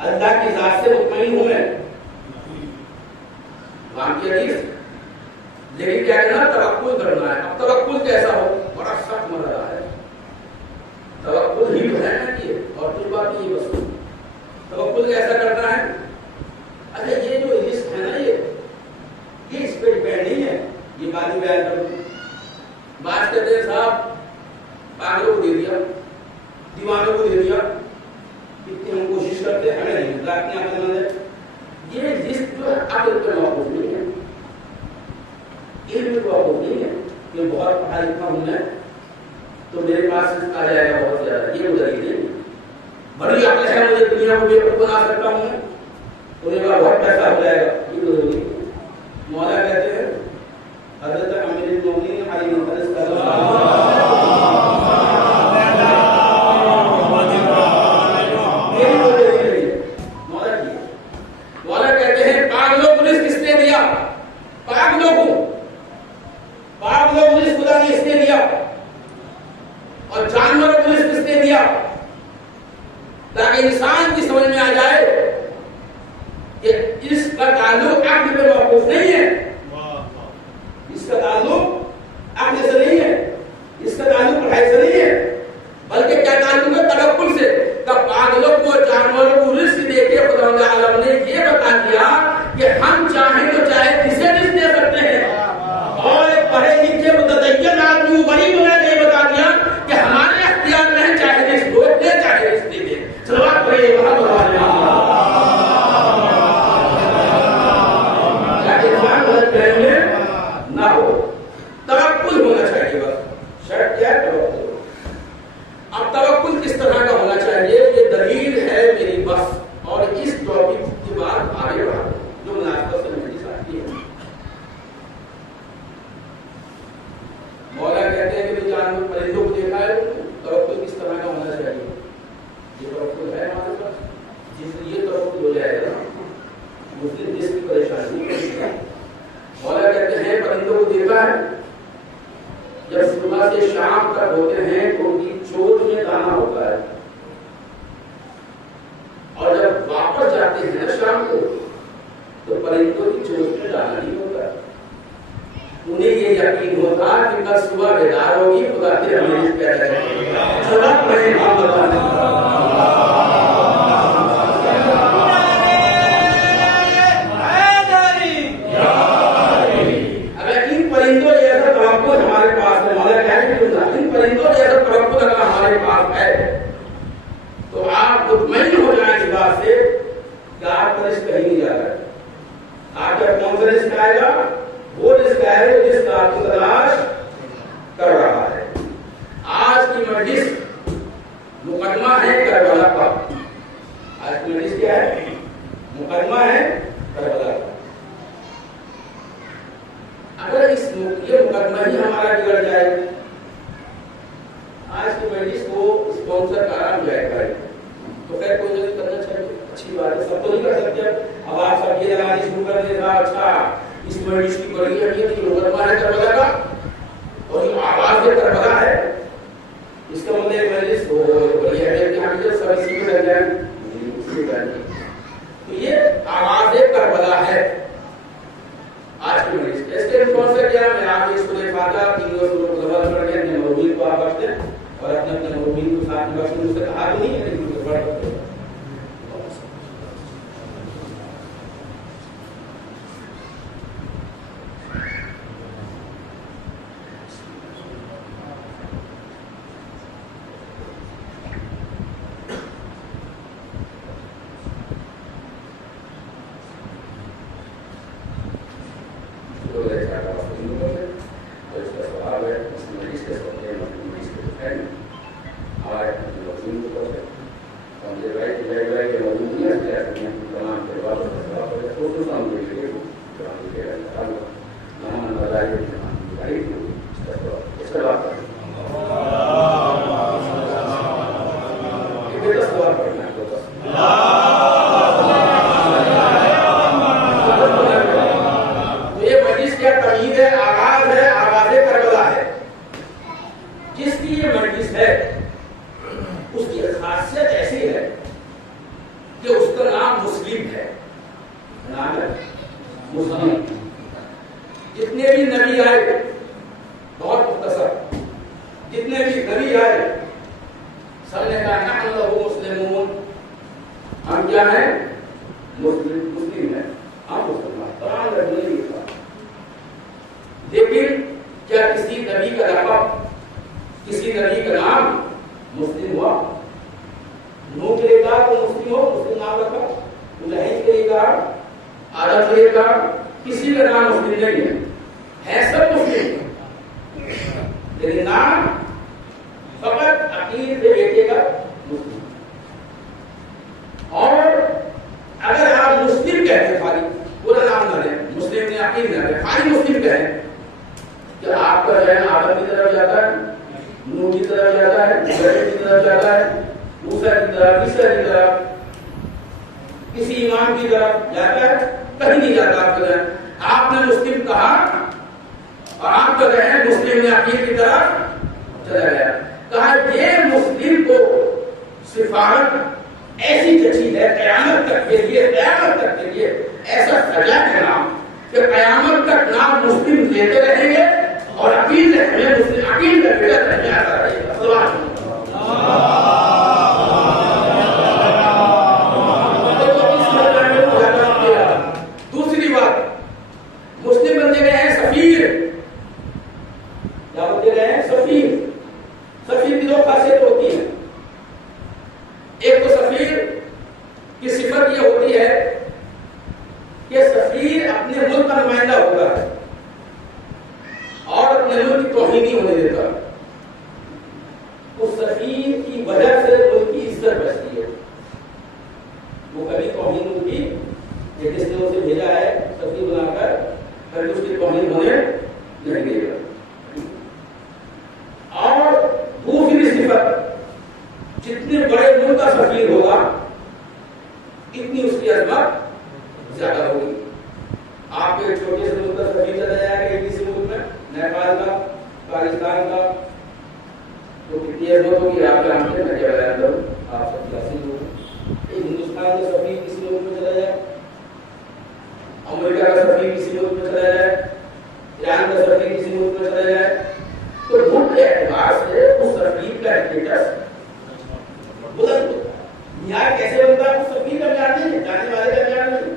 اللہ کی ذات سے مطمئن ہوں میں، امام کی حدیث، لیکن کیا کرنا؟ توکل کرنا ہے۔ اب توکل کیسا ہو؟ بڑا سخت مسئلہ ہے، توکل ہی تو ہے نا یہ، اور کچھ بات نہیں، بس توکل کیسا کرنا ہے؟ اچھا یہ جو رزق ہے نا، یہ اس پہ ڈیپینڈ نہیں ہے، یہ بات بیان کروں، بات کہتے ہیں صاحب پاگلوں کو دے دیا، دیوانوں کو دے دیا، کتنی ہم کوشش کرتے ہیں ہمیں نہیں ملتا اتنی عقل مند ہے. یہ رزق جو ہے عقل پہ موقوف نہیں ہے، علم پہ موقوف نہیں ہے کہ بہت پڑھا لکھا ہوں میں تو میرے پاس رزق آ جائے گا بہت زیادہ. یہ دلیل نہیں. بڑی عقل ہے مجھے دنیا کو بیوقوف بنا سکتا ہوں میں تو میرے پاس بہت پیسہ ہو جائے گا. یہ دلیل نہیں. مولا کہتے ہیں حضرت امیر المومنین علی بن ابی طالب انسان کی سمجھ میں آ جائے کہ اس کا تعلق عقل پہ موقوف نہیں ہے، اس کا تعلق عقل سے نہیں ہے، اس کا تعلق پڑھائی سے نہیں ہے، بلکہ کیا تعلق ہے توکل سے. پاگلوں کو جانوروں کو رزق دے کے خدا عالم نے یہ بتا دیا کہ ہم چاہیں تو چاہے کسے رزق دے سکتے ہیں. اور ایک پڑھے لکھے متدین آدمی وہی نے یہ بتا دیا کہ ہمارے اختیار میں ہے، چاہے رزق دو دے چاہے رزق دے. سلوات پڑھیے وہاں نہ ہو. توکل ہونا چاہیے. بس شرط کیا ہے؟ توکل. اب توکل کس طرح کا ہونا چاہیے یہ دلیل ہے میری بس. اور اس ٹاپک کی بات آگے بڑھا جو مناسبت سے میری ساتھی ہے. مولا کہتے ہیں کہ جانور پرندوں کو دیکھا ہے توکل کس طرح کا ہونا چاہیے. یہ توکل ہے ہمارے پاس جس لیے توکل ہو جائے گا مسلم جس کی پریشانی. مولا کہتے ہیں پرندوں کو دیکھا ہے جب صبح سے شام تک ہوتے ہیں تو ان کی چوٹ میں دانا ہوتا ہے اور جب واپس جاتے ہیں نا شام کو تو پرندوں کی چوٹ میں دانا نہیں ہوتا. انہیں یہ یقین ہوتا کہ کل صبح بیدار ہوگی خدا کے رحمت پیدا کرے گا. سبق پڑھیں ہم بتانے تو آپ مطمئن ہو جائیں اس بات سے کہ آپ کا رزق کہیں نہیں جا رہا ہے. آپ جب کون سا رزق آئے گا وہ رزق آئے گا جس کا آپ کو تلاش کر رہا ہے. آج کی مجلس مقدمہ ہے کربلا کا. آج کی مجلس کیا ہے؟ مقدمہ ہے کربلا کا. اگر یہ مقدمہ ہی ہمارا بگڑ جائے آج کی مجلس کو اسپانسر کرا جائے گا تو خیر کوئی نہیں کرنا چاہیے. اچھی بات ہے. سب تو نہیں کر سکتے. اب آپ سب یہ لگانے شروع کر دیں گا اچھا اس مجلس کی بڑی اہمیت یہ مقدمہ ہے کربلا کا اور یہ آواز کربلا ہے. اس کا مطلب مجلس ہو بڑی اہمیت کی ہم سب اسی میں لگ جائیں. تو یہ آواز کربلا ہے آج کی مجلس. اس کے اسپانسر کیا میں آپ اس کو دکھاتا تینوں سوروں کو زبر کر کے اپنے مربوط کو آپ بخشتے اور اپنے مربوط کو ساتھ میں بخشتے. اس سے کہا تو نہیں ہے لیکن اسے بڑھ بخشتے. نو کے لیے کہا تو مسلم ہو، مسلم نام رکھا، مجاہد کے لیے کہا، عرب کے لیے کہا، کسی کا نام مسلم نہیں ہے سب مسلم، لیکن نام فقط عقیل کے بیٹے کا مسلم۔ اور اگر آپ مسلم کہتے ہیں، خالی پورا نام نہ لیں، مسلم نے عقیل نہ لیں، خالی مسلم کہیں، کہ آپ کا ذہن آدم کی طرف جاتا ہے، نوح کی طرف جاتا ہے، ابراہیم کی طرف جاتا ہے، موسیٰ کی طرف، عیسیٰ کی طرف، کسی امام کی طرف جاتا ہے، کہیں نہیں جاتا آپ کا ذہن۔ آپ نے مسلم کہا اور آپ کا ذہن مسلم نے عقیل کی طرف چلا گیا، کہا یہ مسلم کو صفات ایسی جچی ہے قیامت تک کے لیے، قیامت تک کے لیے ایسا سجا ہے نام کہ قیامت تک نام مسلم لیتے رہیں گے اور عقیل سے ہمیں مسلم عقیل کا بیٹا نہیں آتا رہے گا۔ دوسری بات، مسلم بندے گئے ہیں سفیر، کیا بندے گئے ہیں سفیر۔ سفیر کی دو خاصیت ہوتی ہیں، ایک تو سفیر کی صفت یہ ہوتی ہے کہ سفیر اپنے ملک کا نمائندہ ہوتا ہے اور اپنے ملک کی توہین نہیں ہونے دیتا، اس سفیر کی وجہ سے ملک کی عزت بچتی ہے، وہ کبھی توہین ان کی جس نے اسے بھیجا ہے سفیر بنا کر کبھی اس کی توہین ہونے نہیں دے گا۔ اور دوسری صفت، جتنے بڑے ملک کا سفیر ہوگا اتنی اس کی عظمت زیادہ ہوگی۔ آپ کے چھوٹے سے ملک کا سفیر چلا جائے گا ایک کسی ملک میں، نیپال کا، پاکستان کا، تو کتنی عظمت ہوگی آپ جانتے ہیں، میں کیا بیان کروں، آپ سب جانتے ہیں۔ ایک ہندوستان کا سفیر کسی ملک میں چلا جائے، امریکہ کا سفیر کسی ملک میں چلا جائے، ایران کا سفیر کسی ملک میں چلا جائے، تو ملک کے اعتبار سے اس سفیر کا اسٹیٹس بلند ہوتا ہے۔ معیار کیسے بنتا ہے؟ اس سفیر کا معیار نہیں ہے، جانے والے کا معیار نہیں،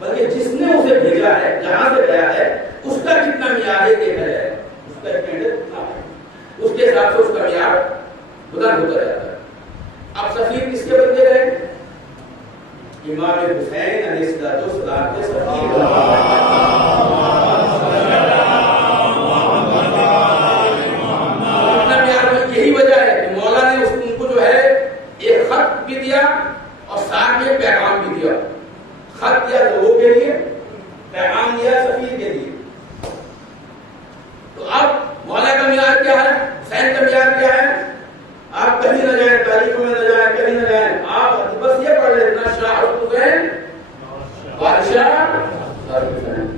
بلکہ جس نے اسے بھیجا ہے، جہاں سے گیا ہے، اس کا کتنا معیار ہے، اس کا اسٹینڈرڈ کتنا ہے، اس کے حساب سے اس کا معیار بلند ہوتا جاتا ہے۔ اب سفیر کس کے بندے گئے؟ امام حسین علیہ السلام کے سفیر۔ یہی وجہ ہے کہ مولا نے ان کو جو ہے ایک خط بھی دیا اور ساتھ میں پیغام بھی دیا۔ خط دیا لوگوں کے لیے، پیغام دیا سفیر کے لیے۔ تو اب مولا کا معیار کیا ہے، حسین کا معیار کیا ہے؟ آپ کہیں نہ جائیں، تاریخوں میں نہ جائیں، کہیں نہ جائیں، آپ بس یہ پڑھ لینا، شاہ حسین بادشاہ حسین۔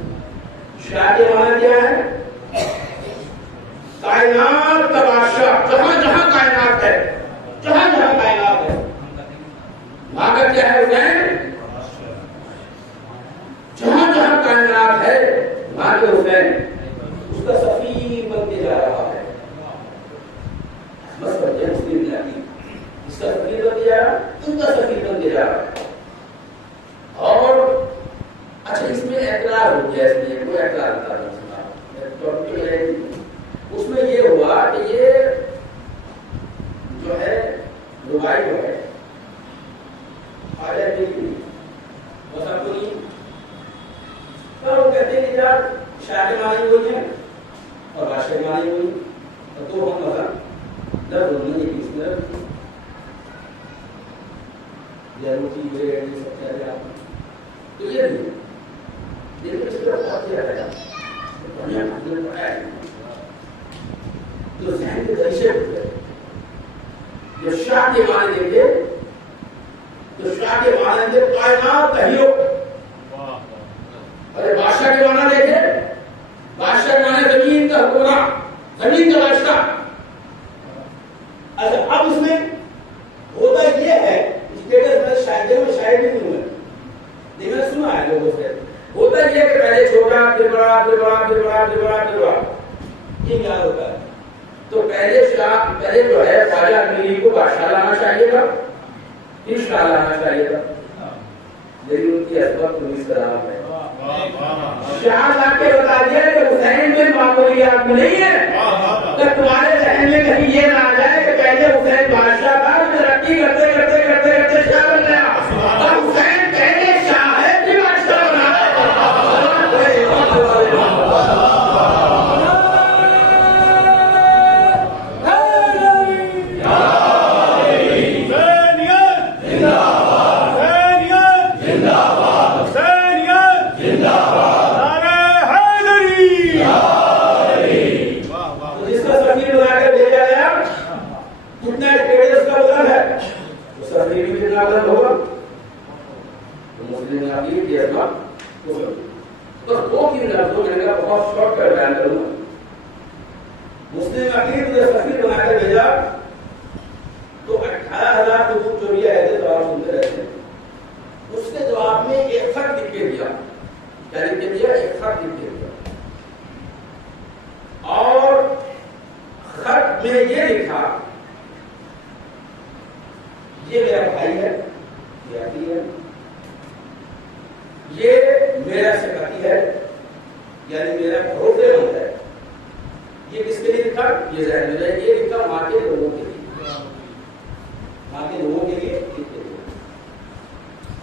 شاہ کے معنی کیا ہے؟ کائنات کا بادشاہ، جہاں جہاں کائنات ہے، جہاں جہاں کائنات ہے، وہاں کا کیا ہے حسین؟ جہاں جہاں کائنات ہے وہاں کے حسین اس کا سفیر بن کے جا رہا ہے۔ بس بچے مسلم نے آتی، اس کا سفیر بن کے جا رہا ہے، ان کا سفیر بن کے جا رہا ہے۔ اور اچھا اس میں اعتراض ہو گیا، اس میں کوئی اعتراض تھا اس میں یہ ہوا کہ یہ جو ہے ربائی جو ہے وہ کہتے ہیں کہ یار شاہ معنی وہی ہے اور بادشاہ معنی وہی، تو ہم مثلا لفظ نہیں اس میں روٹی بریڈ یہ سب کہہ رہے آپ، تو یہ نہیں لیکن اس طرح بہت کیا ہے بڑھیا مطلب پڑھایا ہے تو ذہن کے دریشے ہو گئے۔ جو شاہ کے معنی دیکھے تو شاہ کے معنی دے کائنات تہیو، ارے بادشاہ کے معنی دیکھے، بادشاہ کے معنی زمین کا حکمراں، زمین کا بادشاہ۔ اچھا اب اس میں ہوتا یہ ہے، اسٹیٹس میں شاید نہیں ہوں لیکن میں سنا ہے لوگوں سے، ہوتا یہ کہ پہلے چھوٹا پھر بڑا پھر بڑا پھر بڑا پھر بڑا پھر بڑا، یہ یاد ہوتا ہے۔ تو پہلے جو ہے خواجہ امیری کو بادشاہ لانا چاہیے تھا، پھر شاہ لانا چاہیے تھا، لیکن ان کی عظمت پوری طرح ہے۔ شاہ لا کے بتا دیا کہ حسین میں معمولیات نہیں ہے، تو تمہارے ذہن میں کہیں یہ نہ آ جائے کہ پہلے حسین بادشاہ تھا، ترقی کرتے کرتے تصدیق بھی کتنا غلط ہوگا؟ تو مسلم عقید یہ اسما کفر. بس دو تین لفظوں میں نے بہت شارٹ کر بیان کروں گا. مسلم عقید نے سفیر بنا کر بھیجا تو 18,000 حقوق جو بھی ہے جواب سنتے رہتے ہیں. اس کے جواب میں ایک خط لکھ کے دیا. کیا لکھ کے دیا؟ ایک خط لکھ کے دیا. اور خط میں یہ لکھا یہ میرا بھائی ہے، یہ عقیل ہے، یہ میرا ثقتی ہے یعنی میرا بھروسے مند ہے. یہ کس کے لیے لکھا؟ یہ ذہن میں رہے. یہ لکھا ماں کے لوگوں کے لیے، ماں کے لوگوں کے لیے لکھ کے دیا.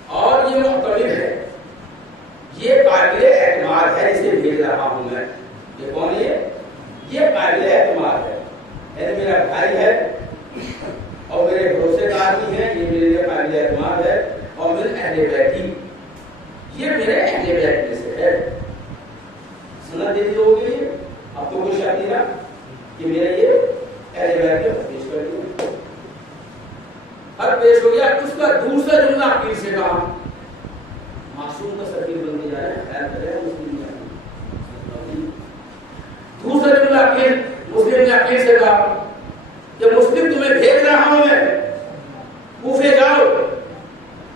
اور یہ معتمد ہے، یہ قابل اعتماد ہے جسے بھیج رہا ہوں میں. یہ کون ہے؟ یہ قابل اعتماد ہے، یعنی میرا بھائی ہے اور میرے بھروسے کا آدمی ہے. یہ میرے لیے قابل اعتماد ہے اور میرے اہل بیتی، یہ میرے اہل بیت میں سے ہے. سند دے دی ہوگی. اب تو کوئی شک نہیں رہا کہ میرا یہ اہل بیت میں پیش کر دیا. اب پیش ہو گیا. اس کا دوسرا جملہ عقیل سے کہا. معصوم کا سفیر بن کے جا رہا ہے. خیر کرے مسلم نے دوسرا جملہ عقیل مسلم نے عقیل سے کہا کہ مسلم تمہیں بھیج رہا ہوں میں، کوفے جاؤ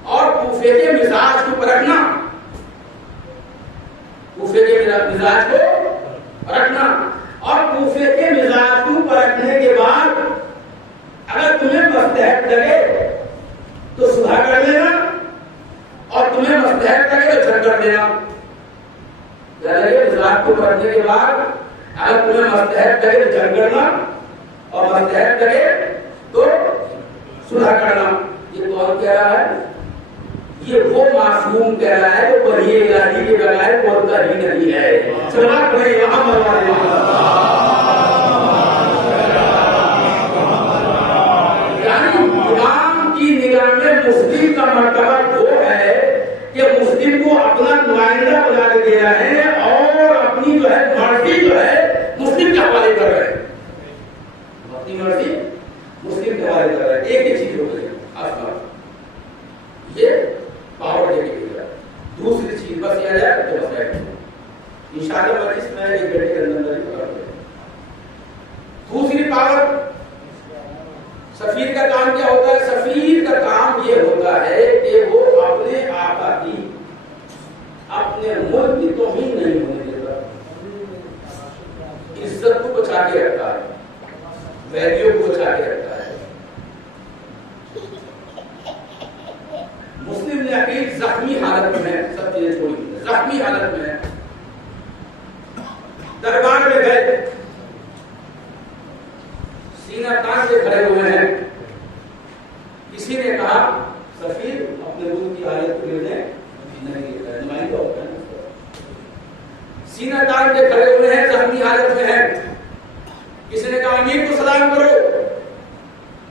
اور کوفے کے مزاج کو پرکھنا، کوفے کے مزاج کو رکھنا. اور کوفے کے مزاج کو پرکھنے کے بعد اگر تمہیں مستحق لگے تو صلح کر لینا اور تمہیں مستحق لگے تو جھگڑ کر دینا. مزاج کو پرکھنے کے بعد اگر تمہیں مستحق لگے تو جھگڑ کرنا اور مستحق لگے تو صلح کرنا. یہ کون کہہ رہا ہے؟ یہ وہ معصوم کہہ رہا ہے جو وحی الہی کے بغیر بولتا ہی نہیں ہے. یعنی امام کی نگاہ میں مسلم کا مرتبہ وہ ہے کہ مسلم کو اپنا نمائندہ بنا کے دے رہے ہیں اور اپنی جو ہے مرضی جو ہے مسلم کے حوالے کر رہے ہیں. اپنی مرضی مسلم کے حوالے کر رہے ہیں. ایک ہی چیز ہو گئی یہ پاور دے کے دیا. دوسری چیز بس یہ ہے کہ بس ہے انشاءاللہ میں اس میں ایک گھنٹے کے اندر ہی پکڑ لیں. دوسری پاور سفیر کا کام کیا ہوتا ہے؟ سفیر کا کام یہ ہوتا ہے کہ وہ اپنے آقا کی اپنے ملک کی توہین نہیں ہونے دیتا، عزت کو بچا کے رکھتا ہے، ویلیو کو بچا کے رکھتا ہے. مسلم نے عقیل زخمی حالت میں ہے، سب چیزیں چھوڑی زخمی حالت میں ہے. دربار میں گئے، سینہ تان سے کھڑے ہوئے ہیں. کسی نے کہا سفیر اپنے ملک کی حالت کو گرنے نہیں دیتا ہے، نمائندہ ہوتا ہے. سینہ تان سے کھڑے ہوئے ہیں، زخمی حالت میں ہیں. کسی نے کہا امیر کو سلام کرو.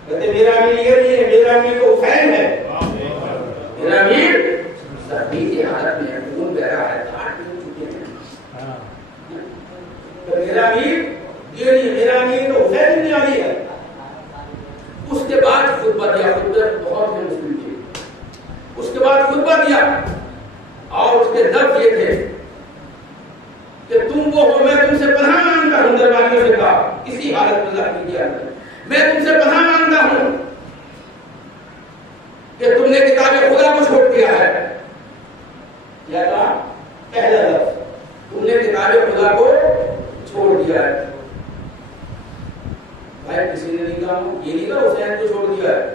کہتے میرا امیر یہ نہیں ہے، میرا امیر تو حسین ہے. میرا امیر زخمی کی حالت میں ہے، خون بہ رہا ہے، ہاتھ ٹوٹ چکے ہیں. میرا امیر یہ نہیں ہے، میرا امیر تو حسین بن علی ہے. اس کے بعد خطبہ دیا. خطبہ بہت ہے مسلم کے. اس کے بعد خطبہ دیا اور اس کے لفظ یہ تھے کہ تم وہ ہو، میں تم سے پناہ مانگتا ہوں. درباریوں سے کہا کسی حالت میں زخمی کیا میں تم سے پناہ مانگتا ہوں کہ تم نے کتاب خدا کو چھوڑ دیا ہے. کیا کہا؟ پہلا لفظ تم نے کتاب خدا کو چھوڑ دیا ہے. بھائی کسی نے نہیں کہا، یہ نہیں کہا حسین کو چھوڑ دیا ہے.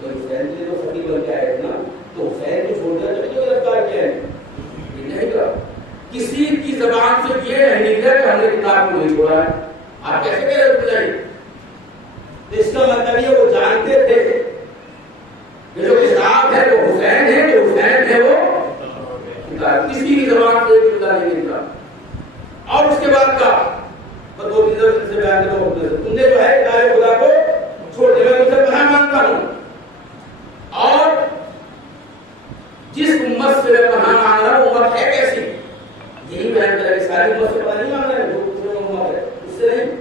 تو حسین نے تو فقیر بن کے آئے تھے نا، تو حسین کو چھوڑ دیا جب جو گرفتار کیا ہے. یہ نہیں کہا. کسی کی زبان سے یہ نہیں نکلا کہ ہم نے کتاب کو نہیں چھوڑا ہے. آپ کیسے کہہ رہے ہیں؟ اس کا مطلب یہ وہ جانتے تھے کہ جو کتاب ہے وہ حسین ہے، جو حسین ہے وہ کتاب. کسی کی زبان سے جملہ نہیں نکلا. اور اس کے بعد کا دو تین سے بیان کرو، تم نے جو ہے کتاب خدا کو چھوڑ دیا، میں تم سے پناہ مانگتا ہوں. اور جس امت سے میں پناہ مانگ رہا ہوں امت ہے کیسی؟ یہی بیان کرے کہ ساری امت سے پناہ نہیں مانگ رہے، جو امت ہے اس سے نہیں.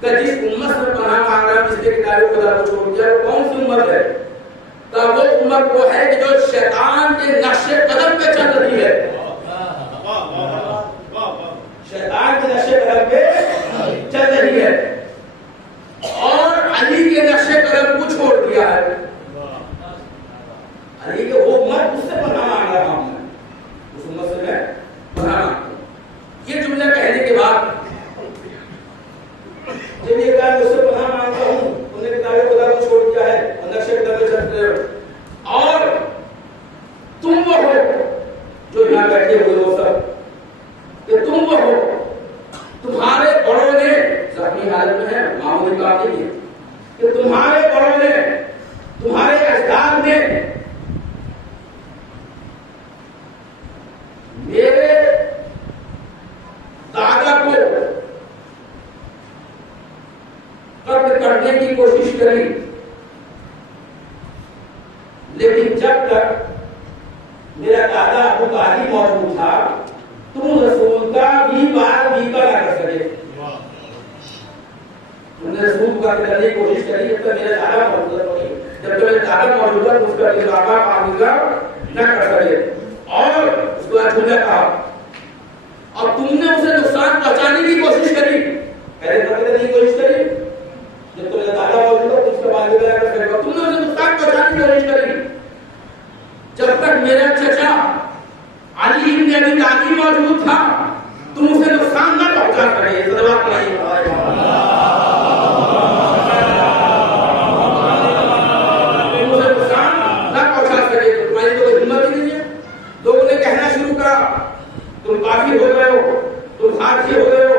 کہ جس امت سے پناہ مانگ رہا ہوں جس نے کتاب خدا کو چھوڑ دیا وہ کون سی امت ہے؟ کا وہ امت وہ ہے کہ جو شیطان کے نقش قدم پہ چل رہی ہے، شیطان کے نقش قدم پہ چل رہی ہے اور علی کے نقش قدم کو چھوڑ دیا ہے. علی کے وہ امت اس سے پناہ مانگ رہا ہوں میں، اس امت سے میں پناہ مانگتا ہوں. یہ جملہ کہنے کے بعد جب یہ کہا اس سے پناہ مانگتا ہوں، انہوں نے کتاب خدا کو چھوڑ دیا ہے اور نقش قدم پہ چل رہے ہو، اور تم وہ ہو جو یہاں بیٹھے ہوئے ہو سب، کہ تم وہ ہو، تمہارے بڑوں نے ذہنی حالت میں ہے، معمولی بات نہیں ہے، کہ تمہارے بڑوں نے، تمہارے اجداد نے میرے دادا کو قتل کرنے کی کوشش کری، لیکن جب تک میرا دادا ابو طالب موجود تھا تم رسول کا بھی بات بھی نہ کر سکے. تم نے رسول کا کرنے کی کوشش کری جب تک میرا دادا موجود تھا، جب تک میرا دادا موجود تھا اس کا اضافہ آمیزہ نہ کر سکے. اور اس کو تم نے کہا اور تم نے اسے نقصان پہنچانے کی کوشش کری، پہلے کرنے کی کوشش کری جب تک میرا دادا موجود تھا اس کا بعد میں کر سکے، تم نے اسے نقصان پہنچانے کی کوشش کری جب تک میرا چچا علی ابن ابی طالب موجود تھا تم اسے نقصان نہ پہنچا سکے. صلوات پڑھیے. تم اسے نقصان نہ پہنچا سکے. تمہاری تو ہمت ہی نہیں ہے. لوگوں نے کہنا شروع کرا تم کافر ہو گئے ہو، تم خارجی ہو گئے ہو.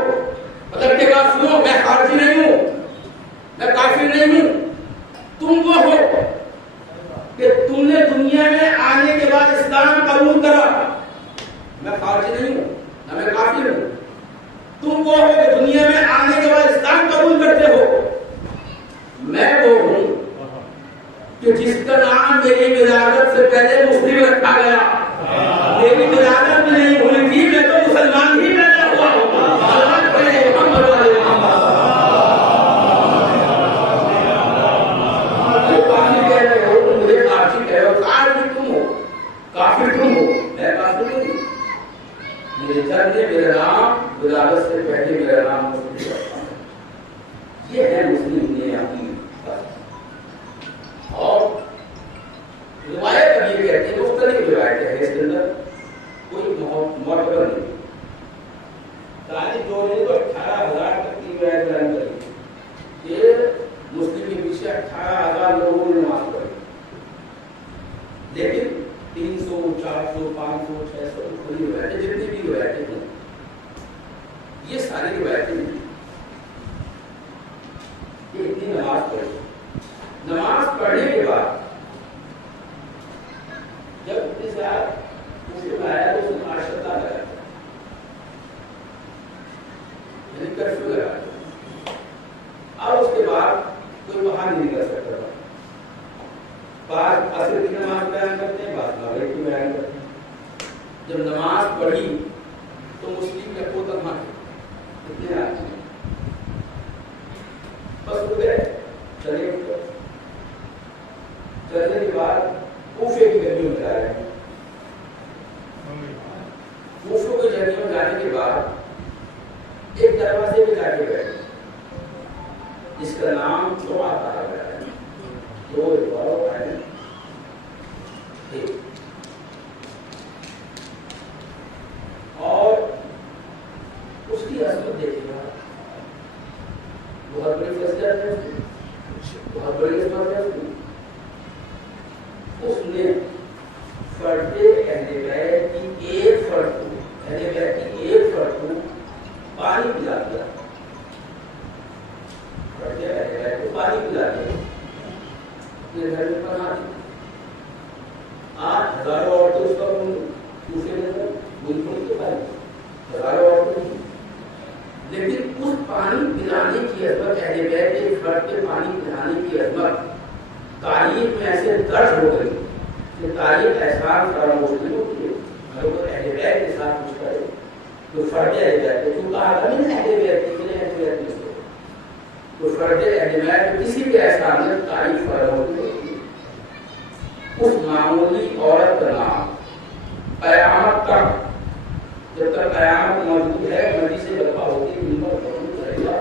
مطلب کہ بات سنو، میں خارجی نہیں ہوں، میں کافر نہیں ہوں. تم وہ ہو کہ تم نے دنیا میں آنے کے بعد اسلام قبول کرا. میں خارجی نہیں ہوں نہ میں کافر ہوں. تم وہ ہو کہ دنیا میں آنے کے بعد اسلام قبول کرتے ہو. میں وہ ہوں کہ جس کا نام میری ولادت سے پہلے مسلم رکھا گیا. میری ولادت بھی نہیں ہوئی تھی، میں تو مسلمان ہی پیدا ہوا ہوں. کافر تم ہو، میں کافر نہیں ہوں. میرے جب نے میرا نام ولادت سے پہلے میرا نام مسلم رکھا. یہ ہے مسلم نے اپنی. اور روایت اب یہ کہتی ہے، مختلف روایتیں ہیں اس کے اندر، کوئی معتبر نہیں. طالب جو نے تو 18,000 تک کی روایت بیان کری کہ مسلم کے پیچھے 18,000 لوگوں نے نماز پڑھی، لیکن 300 400 500 600 کھلی روایتیں جتنی بھی روایتیں ہیں یہ ساری روایتیں ہیں کہ اتنی نماز پڑھی. نماز پڑھنے کے بعد جب اتنے ساتھ مسلم آیا تو اس نے معاشرتا لگا، یعنی کرفیو لگا. اور اس کے بعد کوئی باہر نہیں نکل سکتا تھا. بعض عصر کی نماز بیان کرتے ہیں، بعض مغرب کی بیان کرتے ہیں. جب نماز پڑھی تو مسلم کے کو تنہا اتنے آدمی بس اٹھ گئے، چلے گئے. چلنے کے بعد کوفے کی گلی میں جا رہے ہیں. کوفے کی جگہ میں جانے کے بعد ایک دروازے پہ جا کے بیٹھے جس کا نام جوڑا کہا گیا ہے. دو بڑوں ہے اور اس کی عظمت دیکھے گا. بہت بڑی فضیلت ہے، بہت بڑی عظمت ہے. اس نے فرد اہل بیت کی ایک فرد کو، اہل بیت کی ایک فرد کو پانی پلا دیا. فرد اہل بیت کو پانی پلا دیا. اپنے گھر میں پناہ دی. 8,000 عورتیں اس کا دوسرے نظر بلکل کے پاس 1000 عورتیں تھیں. لیکن اس پانی پلانے کی عظمت، اہل بیت کے فرد کے پانی پلانے کی عظمت تاریخ میں ایسے درج ہو گئی کہ تاریخ احسان فراموش نہیں ہوتی ہے. اگر وہ اہل بیت کے ساتھ کچھ کرے تو فرد اہل بیت کو کیوں کہا تھا نہیں اہل بیت کے لیے اہل بیت میں سے تو فرد اہل بیت کسی بھی احسان میں تاریخ فراموش نہیں ہوتی ہے. اس معمولی عورت کا نام قیامت تک، جب تک قیامت موجود ہے، نبی سے برپا ہوتی ممبر موجود رہے گا،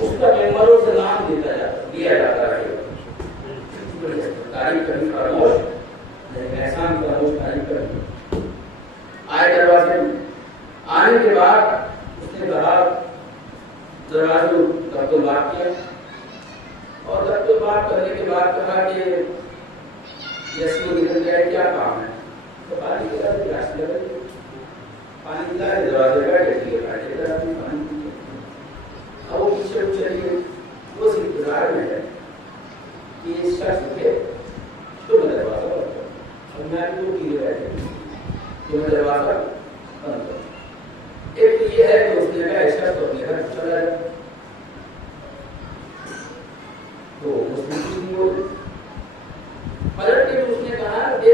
اس کا ممبروں سے نام دیا جاتا رہے گا. تعریف کرنی خاموش، احسان خاموش تعریف کرنی. آئے دروازے آنے کے بعد اس نے کہا، دروازے دب تو بات کیا، اور دب تو بات کرنے کے بعد کہا کہ یسو نکل گیا، کیا کام ہے؟ تو پانی کے بعد پیاس لگ رہی ہے، پانی ملا ہے، دروازے بیٹھے دیے پانی پیے. اب وہ پیچھے چلی گئی، وہ اس انتظار میں ہے کہ اس شخص کے تو میں دروازہ بند کروں، اور میں بھی وہ پیے بیٹھے تو میں دروازہ بند کروں. ایک تو یہ ہے کہ اس نے کہا اس شخص تو اپنے گھر چلا جائے، تو مسلم کچھ نہیں بولے. پلٹ کے اس نے کہا کہ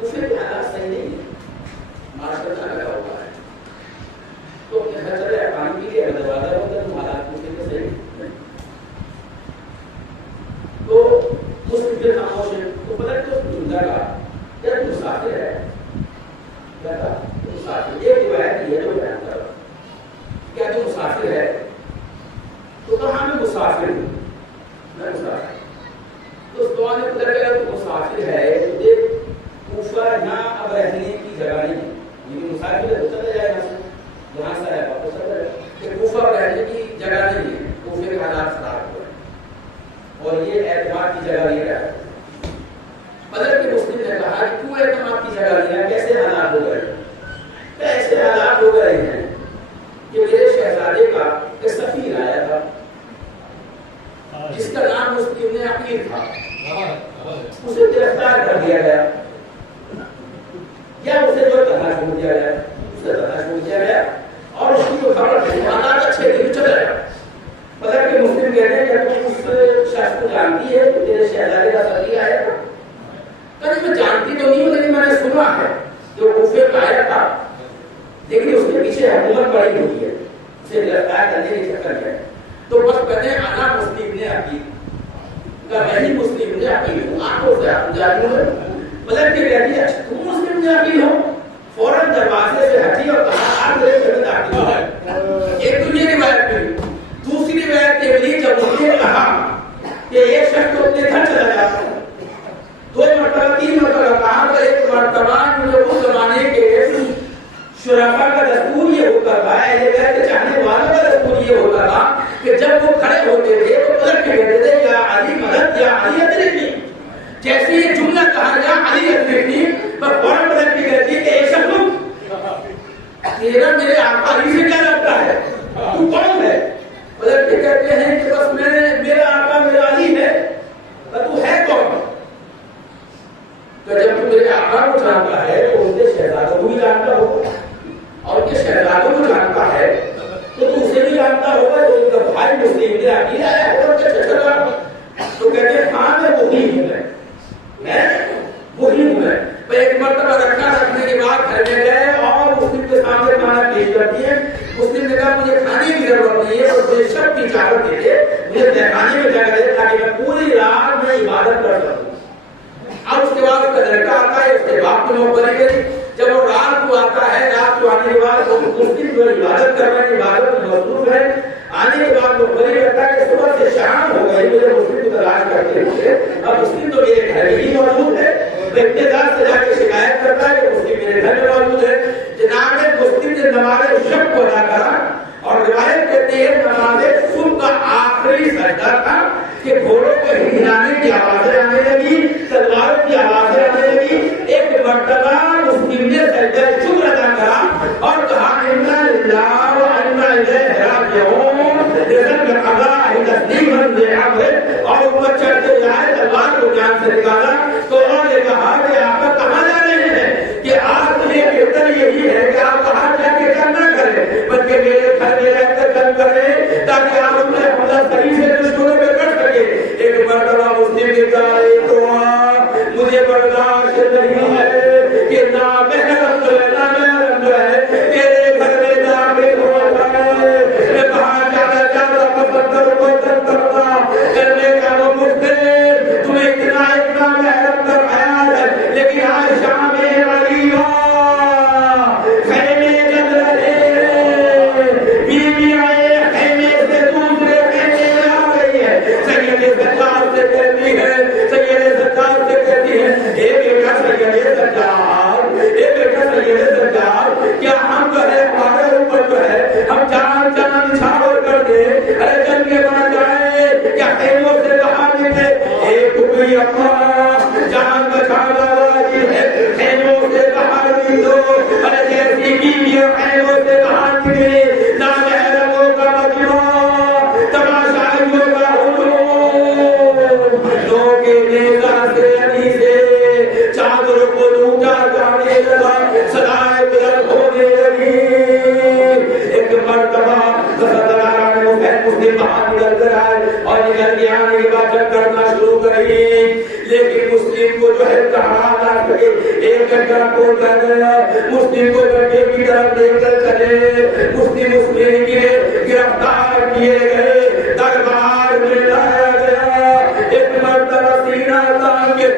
اسے حالات صحیح نہیں ہے، مارشل لگا ہوا ہے، تو اپنے گھر چلے، پانی پی لیا، دروازہ بند کر، حالات مسلم کے صحیح نہیں. تو مسلم کے خاموش ہے. تو پلٹ کے اس نے جملہ کہا، کیا تم مسافر ہے؟ کیا کہا؟ تم مسافر. ایک روایت یہ جو بیان کر رہا، کیا تم مسافر ہے؟ تو کہا میں مسافر ہوں، میں مسافر. تو اس دعا نے پتہ چلا تو مسافر ہے، تو دیکھ کوفہ یہاں اب رہنے کی جگہ نہیں ہے، یہ مسافر ہے تو چلا جائے یہاں سے، جہاں سے آیا واپس چلا جائے. کہ کوفہ رہنے کی جگہ نہیں ہے، کوفے کے حالات خراب ہوئے اور یہ اعتماد کی جگہ نہیں رہا. بدر کے مسلم نے کہا کہ کیوں اعتماد کی جگہ نہیں ہے، کیسے حالات ہو گئے؟ ایسے حالات ہو گئے ہیں کہ میرے شہزادے کا ایک سفیر آیا تھا جس کا نام مسلم نے عقیل تھا، اسے گرفتار کر دیا گیا، یا اسے جو تنہا چھوڑ دیا گیا، اسے تنہا چھوڑ دیا گیا، اور اس کی جو خبر تھی حالات اچھے نہیں چل رہے. بدر کے مسلم کہتے ہیں کہ تم اس شخص کو جانتی ہے کہ تیرے شہزادے کا سفیر آیا تھا؟ کہتے میں جانتی تو نہیں ہوں، لیکن میں نے سنا ہے کہ وہ کوفے میں آیا تھا، لیکن اس کے پیچھے حکومت بڑی ہوئی ہے، اسے گرفتار کرنے کے چکر میں. تو بس کہتے ہیں انا مسلم نے عقیل کا، میں ہی مسلم نے عقیل ہوں. آنکھوں سے آپ جانو ہے بدل کے کہتی ہے تم مسلم نے عقیل ہو. فوراً دروازے سے ہٹی اور کہا آپ میرے گھر میں داخل ہو جائے. ایک تو یہ روایت ہوئی. دوسری روایت یہ ملی جب اس نے کہا کہ ایک شخص تو اپنے گھر چلا جاتا ہے، 2 مرتبہ 3 مرتبہ کہا، تو ایک مرتبہ مجھے اس زمانے کے شرفا کا دستور یہ ہوتا تھا، اہل بیت کے چاہنے والوں کا دستور یہ ہوتا تھا کہ جب وہ کھڑے ہوتے تھے تو پلٹ کے کہتے تھے یا علی مدد، یا علی ادرکنی. جیسے یہ جملہ کہا یا علی ادرکنی، پر فوراً پلٹ کے کہتی ہے کہ اے شخص تیرا میرے آقا علی سے کیا لگتا ہے، تو کون ہے؟ پلٹ کے کہتے ہیں کہ بس میرا آقا میرا علی ہے. تو ہے کون؟ تو جب تو میرے آقا کو جانتا ہے تو ان کے شہزادوں کو بھی جانتا ہوگا، اور کے شہزادوں کو جانتا ہے تو اسے بھی جانتا ہوگا، جو ان کا بھائی مسلم نے عقیل آیا ہوگا کہ چچا. تو کہتے ہیں ہاں میں وہی ہوں، میں وہی ہوں. میں ایک مرتبہ رکھنے کے بعد گھر میں گئے اور مسلم کے سامنے کھانا پیش کر دیے. مسلم نے کہا مجھے کھانے کی ضرورت نہیں ہے، اور مجھے شب کی اجازت دیجیے، مجھے تہخانے میں جگہ دے تاکہ میں پوری رات میں عبادت کر سکوں. اب اس کے بعد اس کا لڑکا آتا ہے، اس کے باپ کو نوکری کری. جب وہ رات کو آتا ہے، رات کو آنے کے بعد وہ مسلم جو عبادت کر رہے ہیں، عبادت میں مصروف ہے، آنے کے بعد نوکری کرتا ہے کہ صبح سے شام ہو گئی، مجھے مسلم کو تلاش کرتے ہوئے. اب مسلم تو میرے گھر میں ہی موجود ہے. ابتدار سے جا کے شکایت کرتا ہے کہ مسلم میرے گھر میں موجود ہے. جناب مسلم نے نماز شب کو ادا کرا، اور روایت کہتے ہیں نماز صبح کا آخری سجدہ تھا کہ گھوڑوں کو ہلانے کی آوازیں آنے لگی، تلواروں کی آوازیں آنے لگی. ایک مرتبہ مسلم نے سجدہ شکر ادا کرا اور کہا انا للہ و انا الیہ راجعون، رزق قضا تسلیما لعمر، اور اوپر چڑھتے جائے تلوار کو جان سے نکالا. تو انہوں نے کہا کہ آپ کہاں جا رہے ہیں؟ کہ آپ کے لیے بہتر یہی ہے کہ آپ کہاں جا کے کام نہ کریں، بلکہ میرے گھر میں رہ کر کام کریں تاکہ آپ اپنے حملہ صحیح سے دشمنوں پہ کر سکے. ایک مرتبہ مسلم نے کہا مجھے برداشت نہیں ہے کہ نہ محرم ہے نہ محرم ہے تیرے گھر میں داخل ہو جائے. میں کہاں جانا چاہتا پتھر کو کرتا کرنے کا وہ مجھے تمہیں اتنا محرم کا خیال ہے اے بیٹا سید سجاد، اے بیٹا سید سجاد، کیا ہم جو ہے ہمارے اوپر جو ہے ہم جان جان نچھاور کر دے، ارے جنگ کے بنا جائے کیا خیموں سے باہر نکلے؟ اے کبھی اپنا جان بچانا واجب ہے، خیموں سے باہر نکلو، ارے جیسی بیویاں خیموں سے باہر نکلے، نہ محرموں کا مجمع، تماشائیوں کا ہجوم، لوگ کے نیزہ سے علی سے چادر کو لوٹا جانے لگا، صدائے بلند ہونے لگی۔ ایک مرتبہ مسلم باہر نکل کر آئے اور نکل کے آنے کے بعد جب کرنا شروع کری، لیکن مسلم کو جو ہے کہا نہ سکے، ایک گھنٹہ کو کر گیا، مسلم کو گھنٹے کی طرف لے کر چلے، مسلم کے گرفتار کیے گئے، دربار میں لایا گیا۔ ایک مرتبہ سینہ تان کے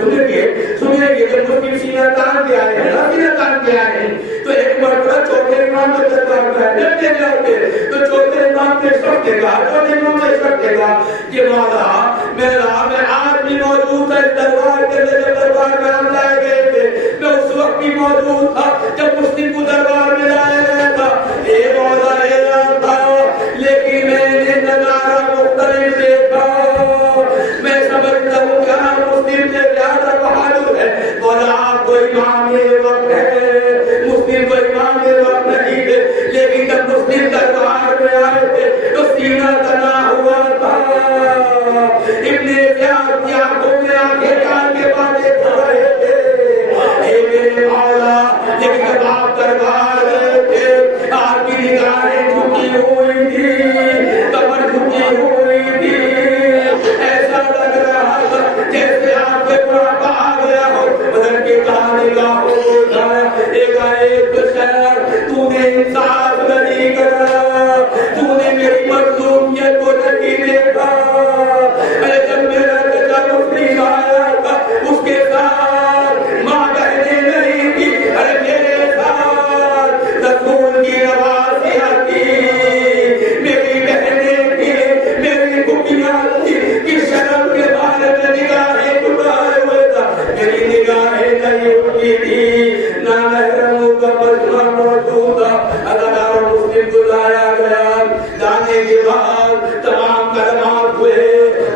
سنیں گے کہ مسلم سینہ تان کے آئے ہیں، سینہ تان کے آئے ہیں، تو ایک مرتبہ چوتھے امام کو دربار میں جب لے جاؤگے تو چوتھے امام نے شرط دے گا، چوتھے امام نے شرط دے گا کہ مولا میرا میں آج بھی موجود تھا اس دربار کے لئے، جب دربار میں ہم لائے گئے تھے میں اس وقت بھی موجود تھا جب مسلم کو دربار میں لائے گیا تھا، اے مولا اعلان تھا، لیکن میں نے نظارہ مختلف دیکھا، میں سمجھتا ہوں کہ آپ مسلم سے زیادہ بہادر ہے، مولا آپ کو امام یہ وقت ہے، مسلم کو امام یہ وقت نہیں ہے، لیکن جب مسلم دربار میں آئے تھے تو سینہ تنا ہوا تھا، ابن زیاد کی آنکھوں میں آنکھیں ڈال کے باتیں کر رہے تھے، اے میرے مولا، لیکن جب آپ دربار گئے تھے آپ کی نگاہیں جھکی ہوئی تھی، کمر جھکی ہوئی تھی، ایسا لگ رہا تھا جیسے آپ کے بڑھاپا آ گیا ہو، بدل کے کہا نگاہوں کو اٹھایا، ایک شہر تو نے انصاف نہیں کرا، تو نے میری مظلومیت کو نہیں دیکھا، ارے جب میرا چچا مسلم آیا تھا اس کے ساتھ ماں بہنیں نہیں تھی، ارے میرے ساتھ رسول کی نوازیاں تھی، میری بہنیں تھی، میری کھپیاں تھی، کس شرم کے بارے میں نگاہیں اٹھائے ہوئے تھا، میری نگاہیں نہیں اٹھتی تھی، نہ محرموں کا مجمع موجود تھا، اللہ مسلم کو لایا گیا، لانے کے بعد تمام کلمات ہوئے،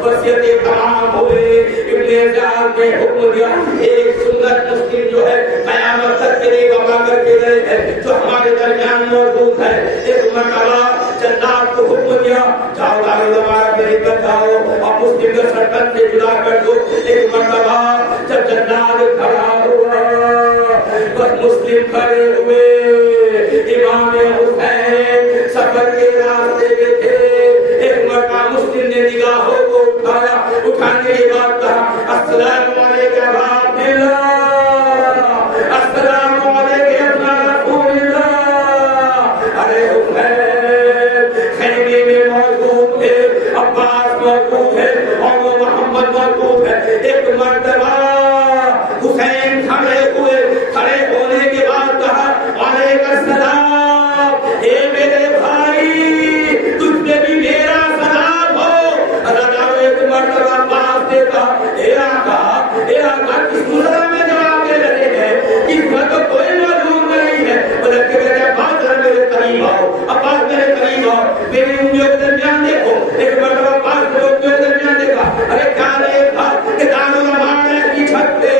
وصیتیں تمام ہوئے، ابن زیاد نے حکم دیا ایک سنت مسلم جو ہے قیامت تک کے لیے وقع کر کے گئے ہیں جو ہمارے درمیان موجود ہے، ایک مرتبہ جنات کو حکم دیا جاؤ دارو دوبارہ میرے کر جاؤ اور مسلم کے سرکن سے جدا کر دو، ایک مرتبہ جب جنات کھڑا ہوا بس مسلم کھڑے ہوئے، امام حسین سفر کے راستے میں تھے، ایک مرتبہ مسلم نے نگاہوں کو اٹھایا، اٹھانے کے بعد کہا السلام علیکم عبد اللہ، السلام علیکم رسول اللہ، ارے حسین خیمے میں موجود تھے، عباس موجود ہے اور وہ محمد موجود ہے، ایک مرتبہ حسین کھڑے ہوئے، کھڑے ہونے کے بعد کہا علیکم السلام، اے میرے بھائی تجھ نے بھی میرا سلام ہو، اللہ ایک مرتبہ پاس دیتا، اے آقا کس مصرہ میں جواب دے رہے ہیں، کس میں تو کوئی معلوم نہیں ہے، بلکہ میرے عباس میرے قریب آؤ، عباس میرے قریب آؤ، میری انگلیوں کے درمیان دیکھو، ایک مرتبہ پاس میرے انگلیوں کے درمیان دیکھا، ارے کیا رہے تھا کہ دارالعمارہ کی چھت پہ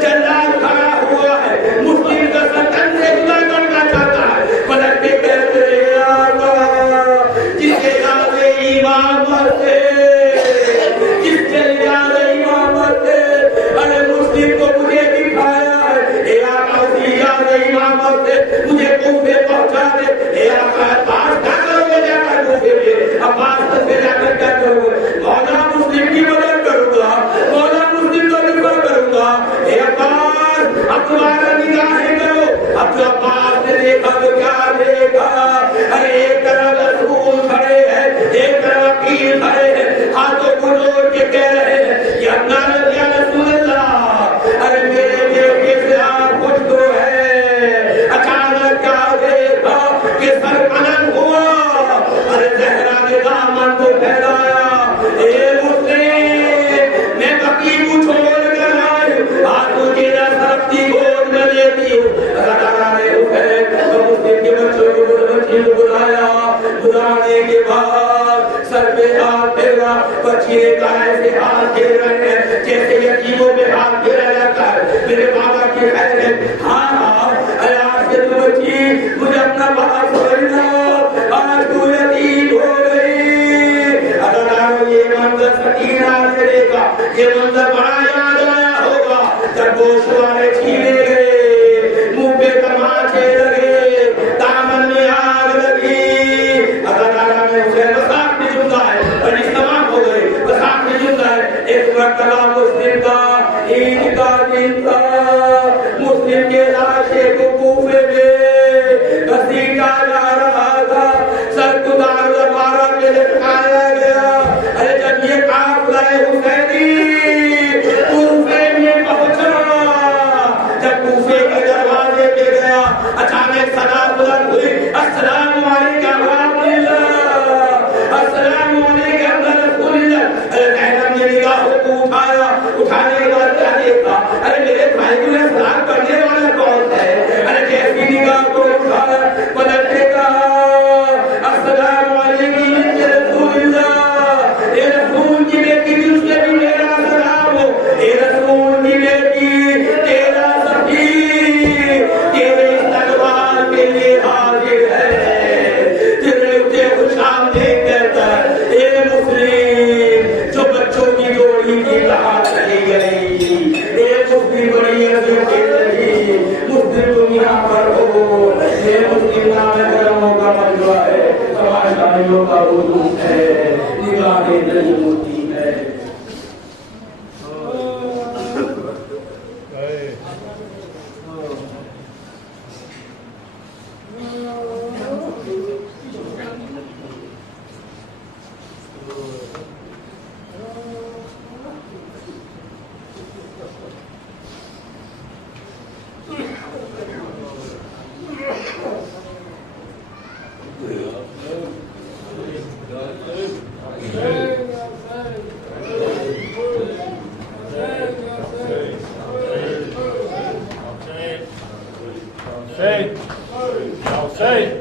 جلال کھڑا ہوا ہے، مسلم کا سکن سے جدا کرنا چاہتا ہے، پلٹ کے کہتے ہیں آقا جس کے یاد امامت ہے، جس کے یاد امامت ہے، ارے مسلم کو مجھے دکھایا ہے، اے آقا اسی یاد امامت سے مجھے کوفے پہنچا دے، اے آقا عباس کیا کرو گے جا کر کوفے میں، عباس سے جا کر کیا کرو گے، مولا مسلم کی مدد کروں گا، مولا مسلم کا دفاع کروں گا، اے عباس اب تمہارا نگاہیں کرو، اب جو عباس نے دیکھا تو کیا دیکھا، ارے ایک طرف رسول کھڑے ہیں، ایک طرف عقیل کھڑے ہیں، ہاتھوں کو جوڑ کے کہہ رہے ہیں یا رسول اللہ، ارے میرے بیٹے سے آپ خوش تو ہے، اچانک کیا دیکھا کہ سر بلند ہوا، ارے زہرا نے دامن کو پھیلایا، اے مسلم میں بقی کو چھوڑ کر آیا جب گوشوارے چھینے گئے، منہ پہ تماچے لگے، دامن میں آگ لگی، اللہ تعالیٰ نے اسے وساق میں جمدہ ہے، اور اجتماع ہو گئے، وساق میں جمدہ ہے۔ ایک مرتبہ مسلم کا عید کا دن تھا، مسلم کے لاشے کو کوفے میں گھسیٹا جا رہا تھا، سر کو دار دربارہ میں لٹکایا گیا۔ ارے جب یہ قافلہ حسینی کوفے میں پہنچا، جب کوفے کے دروازے پہ گیا، اچانک صدا بلند ہوئی، السلام علیکم ورحمۃ اللہ، السلام علیکم رسول اللہ۔ ارے محرم نے نگاہوں کو اٹھایا، اٹھانے کے بعد کیا دیکھا؟ ارے میرے بھائی کو سلام کرنے والا کون ہے؟ ارے جیسی نگاہ کو اٹھایا، پلٹ کے کہا السلام علیکم یا رسول اللہ، اے رسول کی بیٹی تجھ سے بھی میرا سلام ہو، اے رسول کی بیٹی تیرا سفیر تیرے استقبال کے لیے حاضر ہے، تیرے اٹھے خوش آمدید کہتا ہے۔ اے مسلم جو بچوں کی جوڑی کی طرح چلی گئی، اے مسلم بڑی عظیم کے لگی، مسلم دنیا پر ہو، اے مسلم نام کرموں کا مجمع ہے، تماشائیوں کا وجود ہے، نگاہیں نہیں ہوتی ہے۔ Say,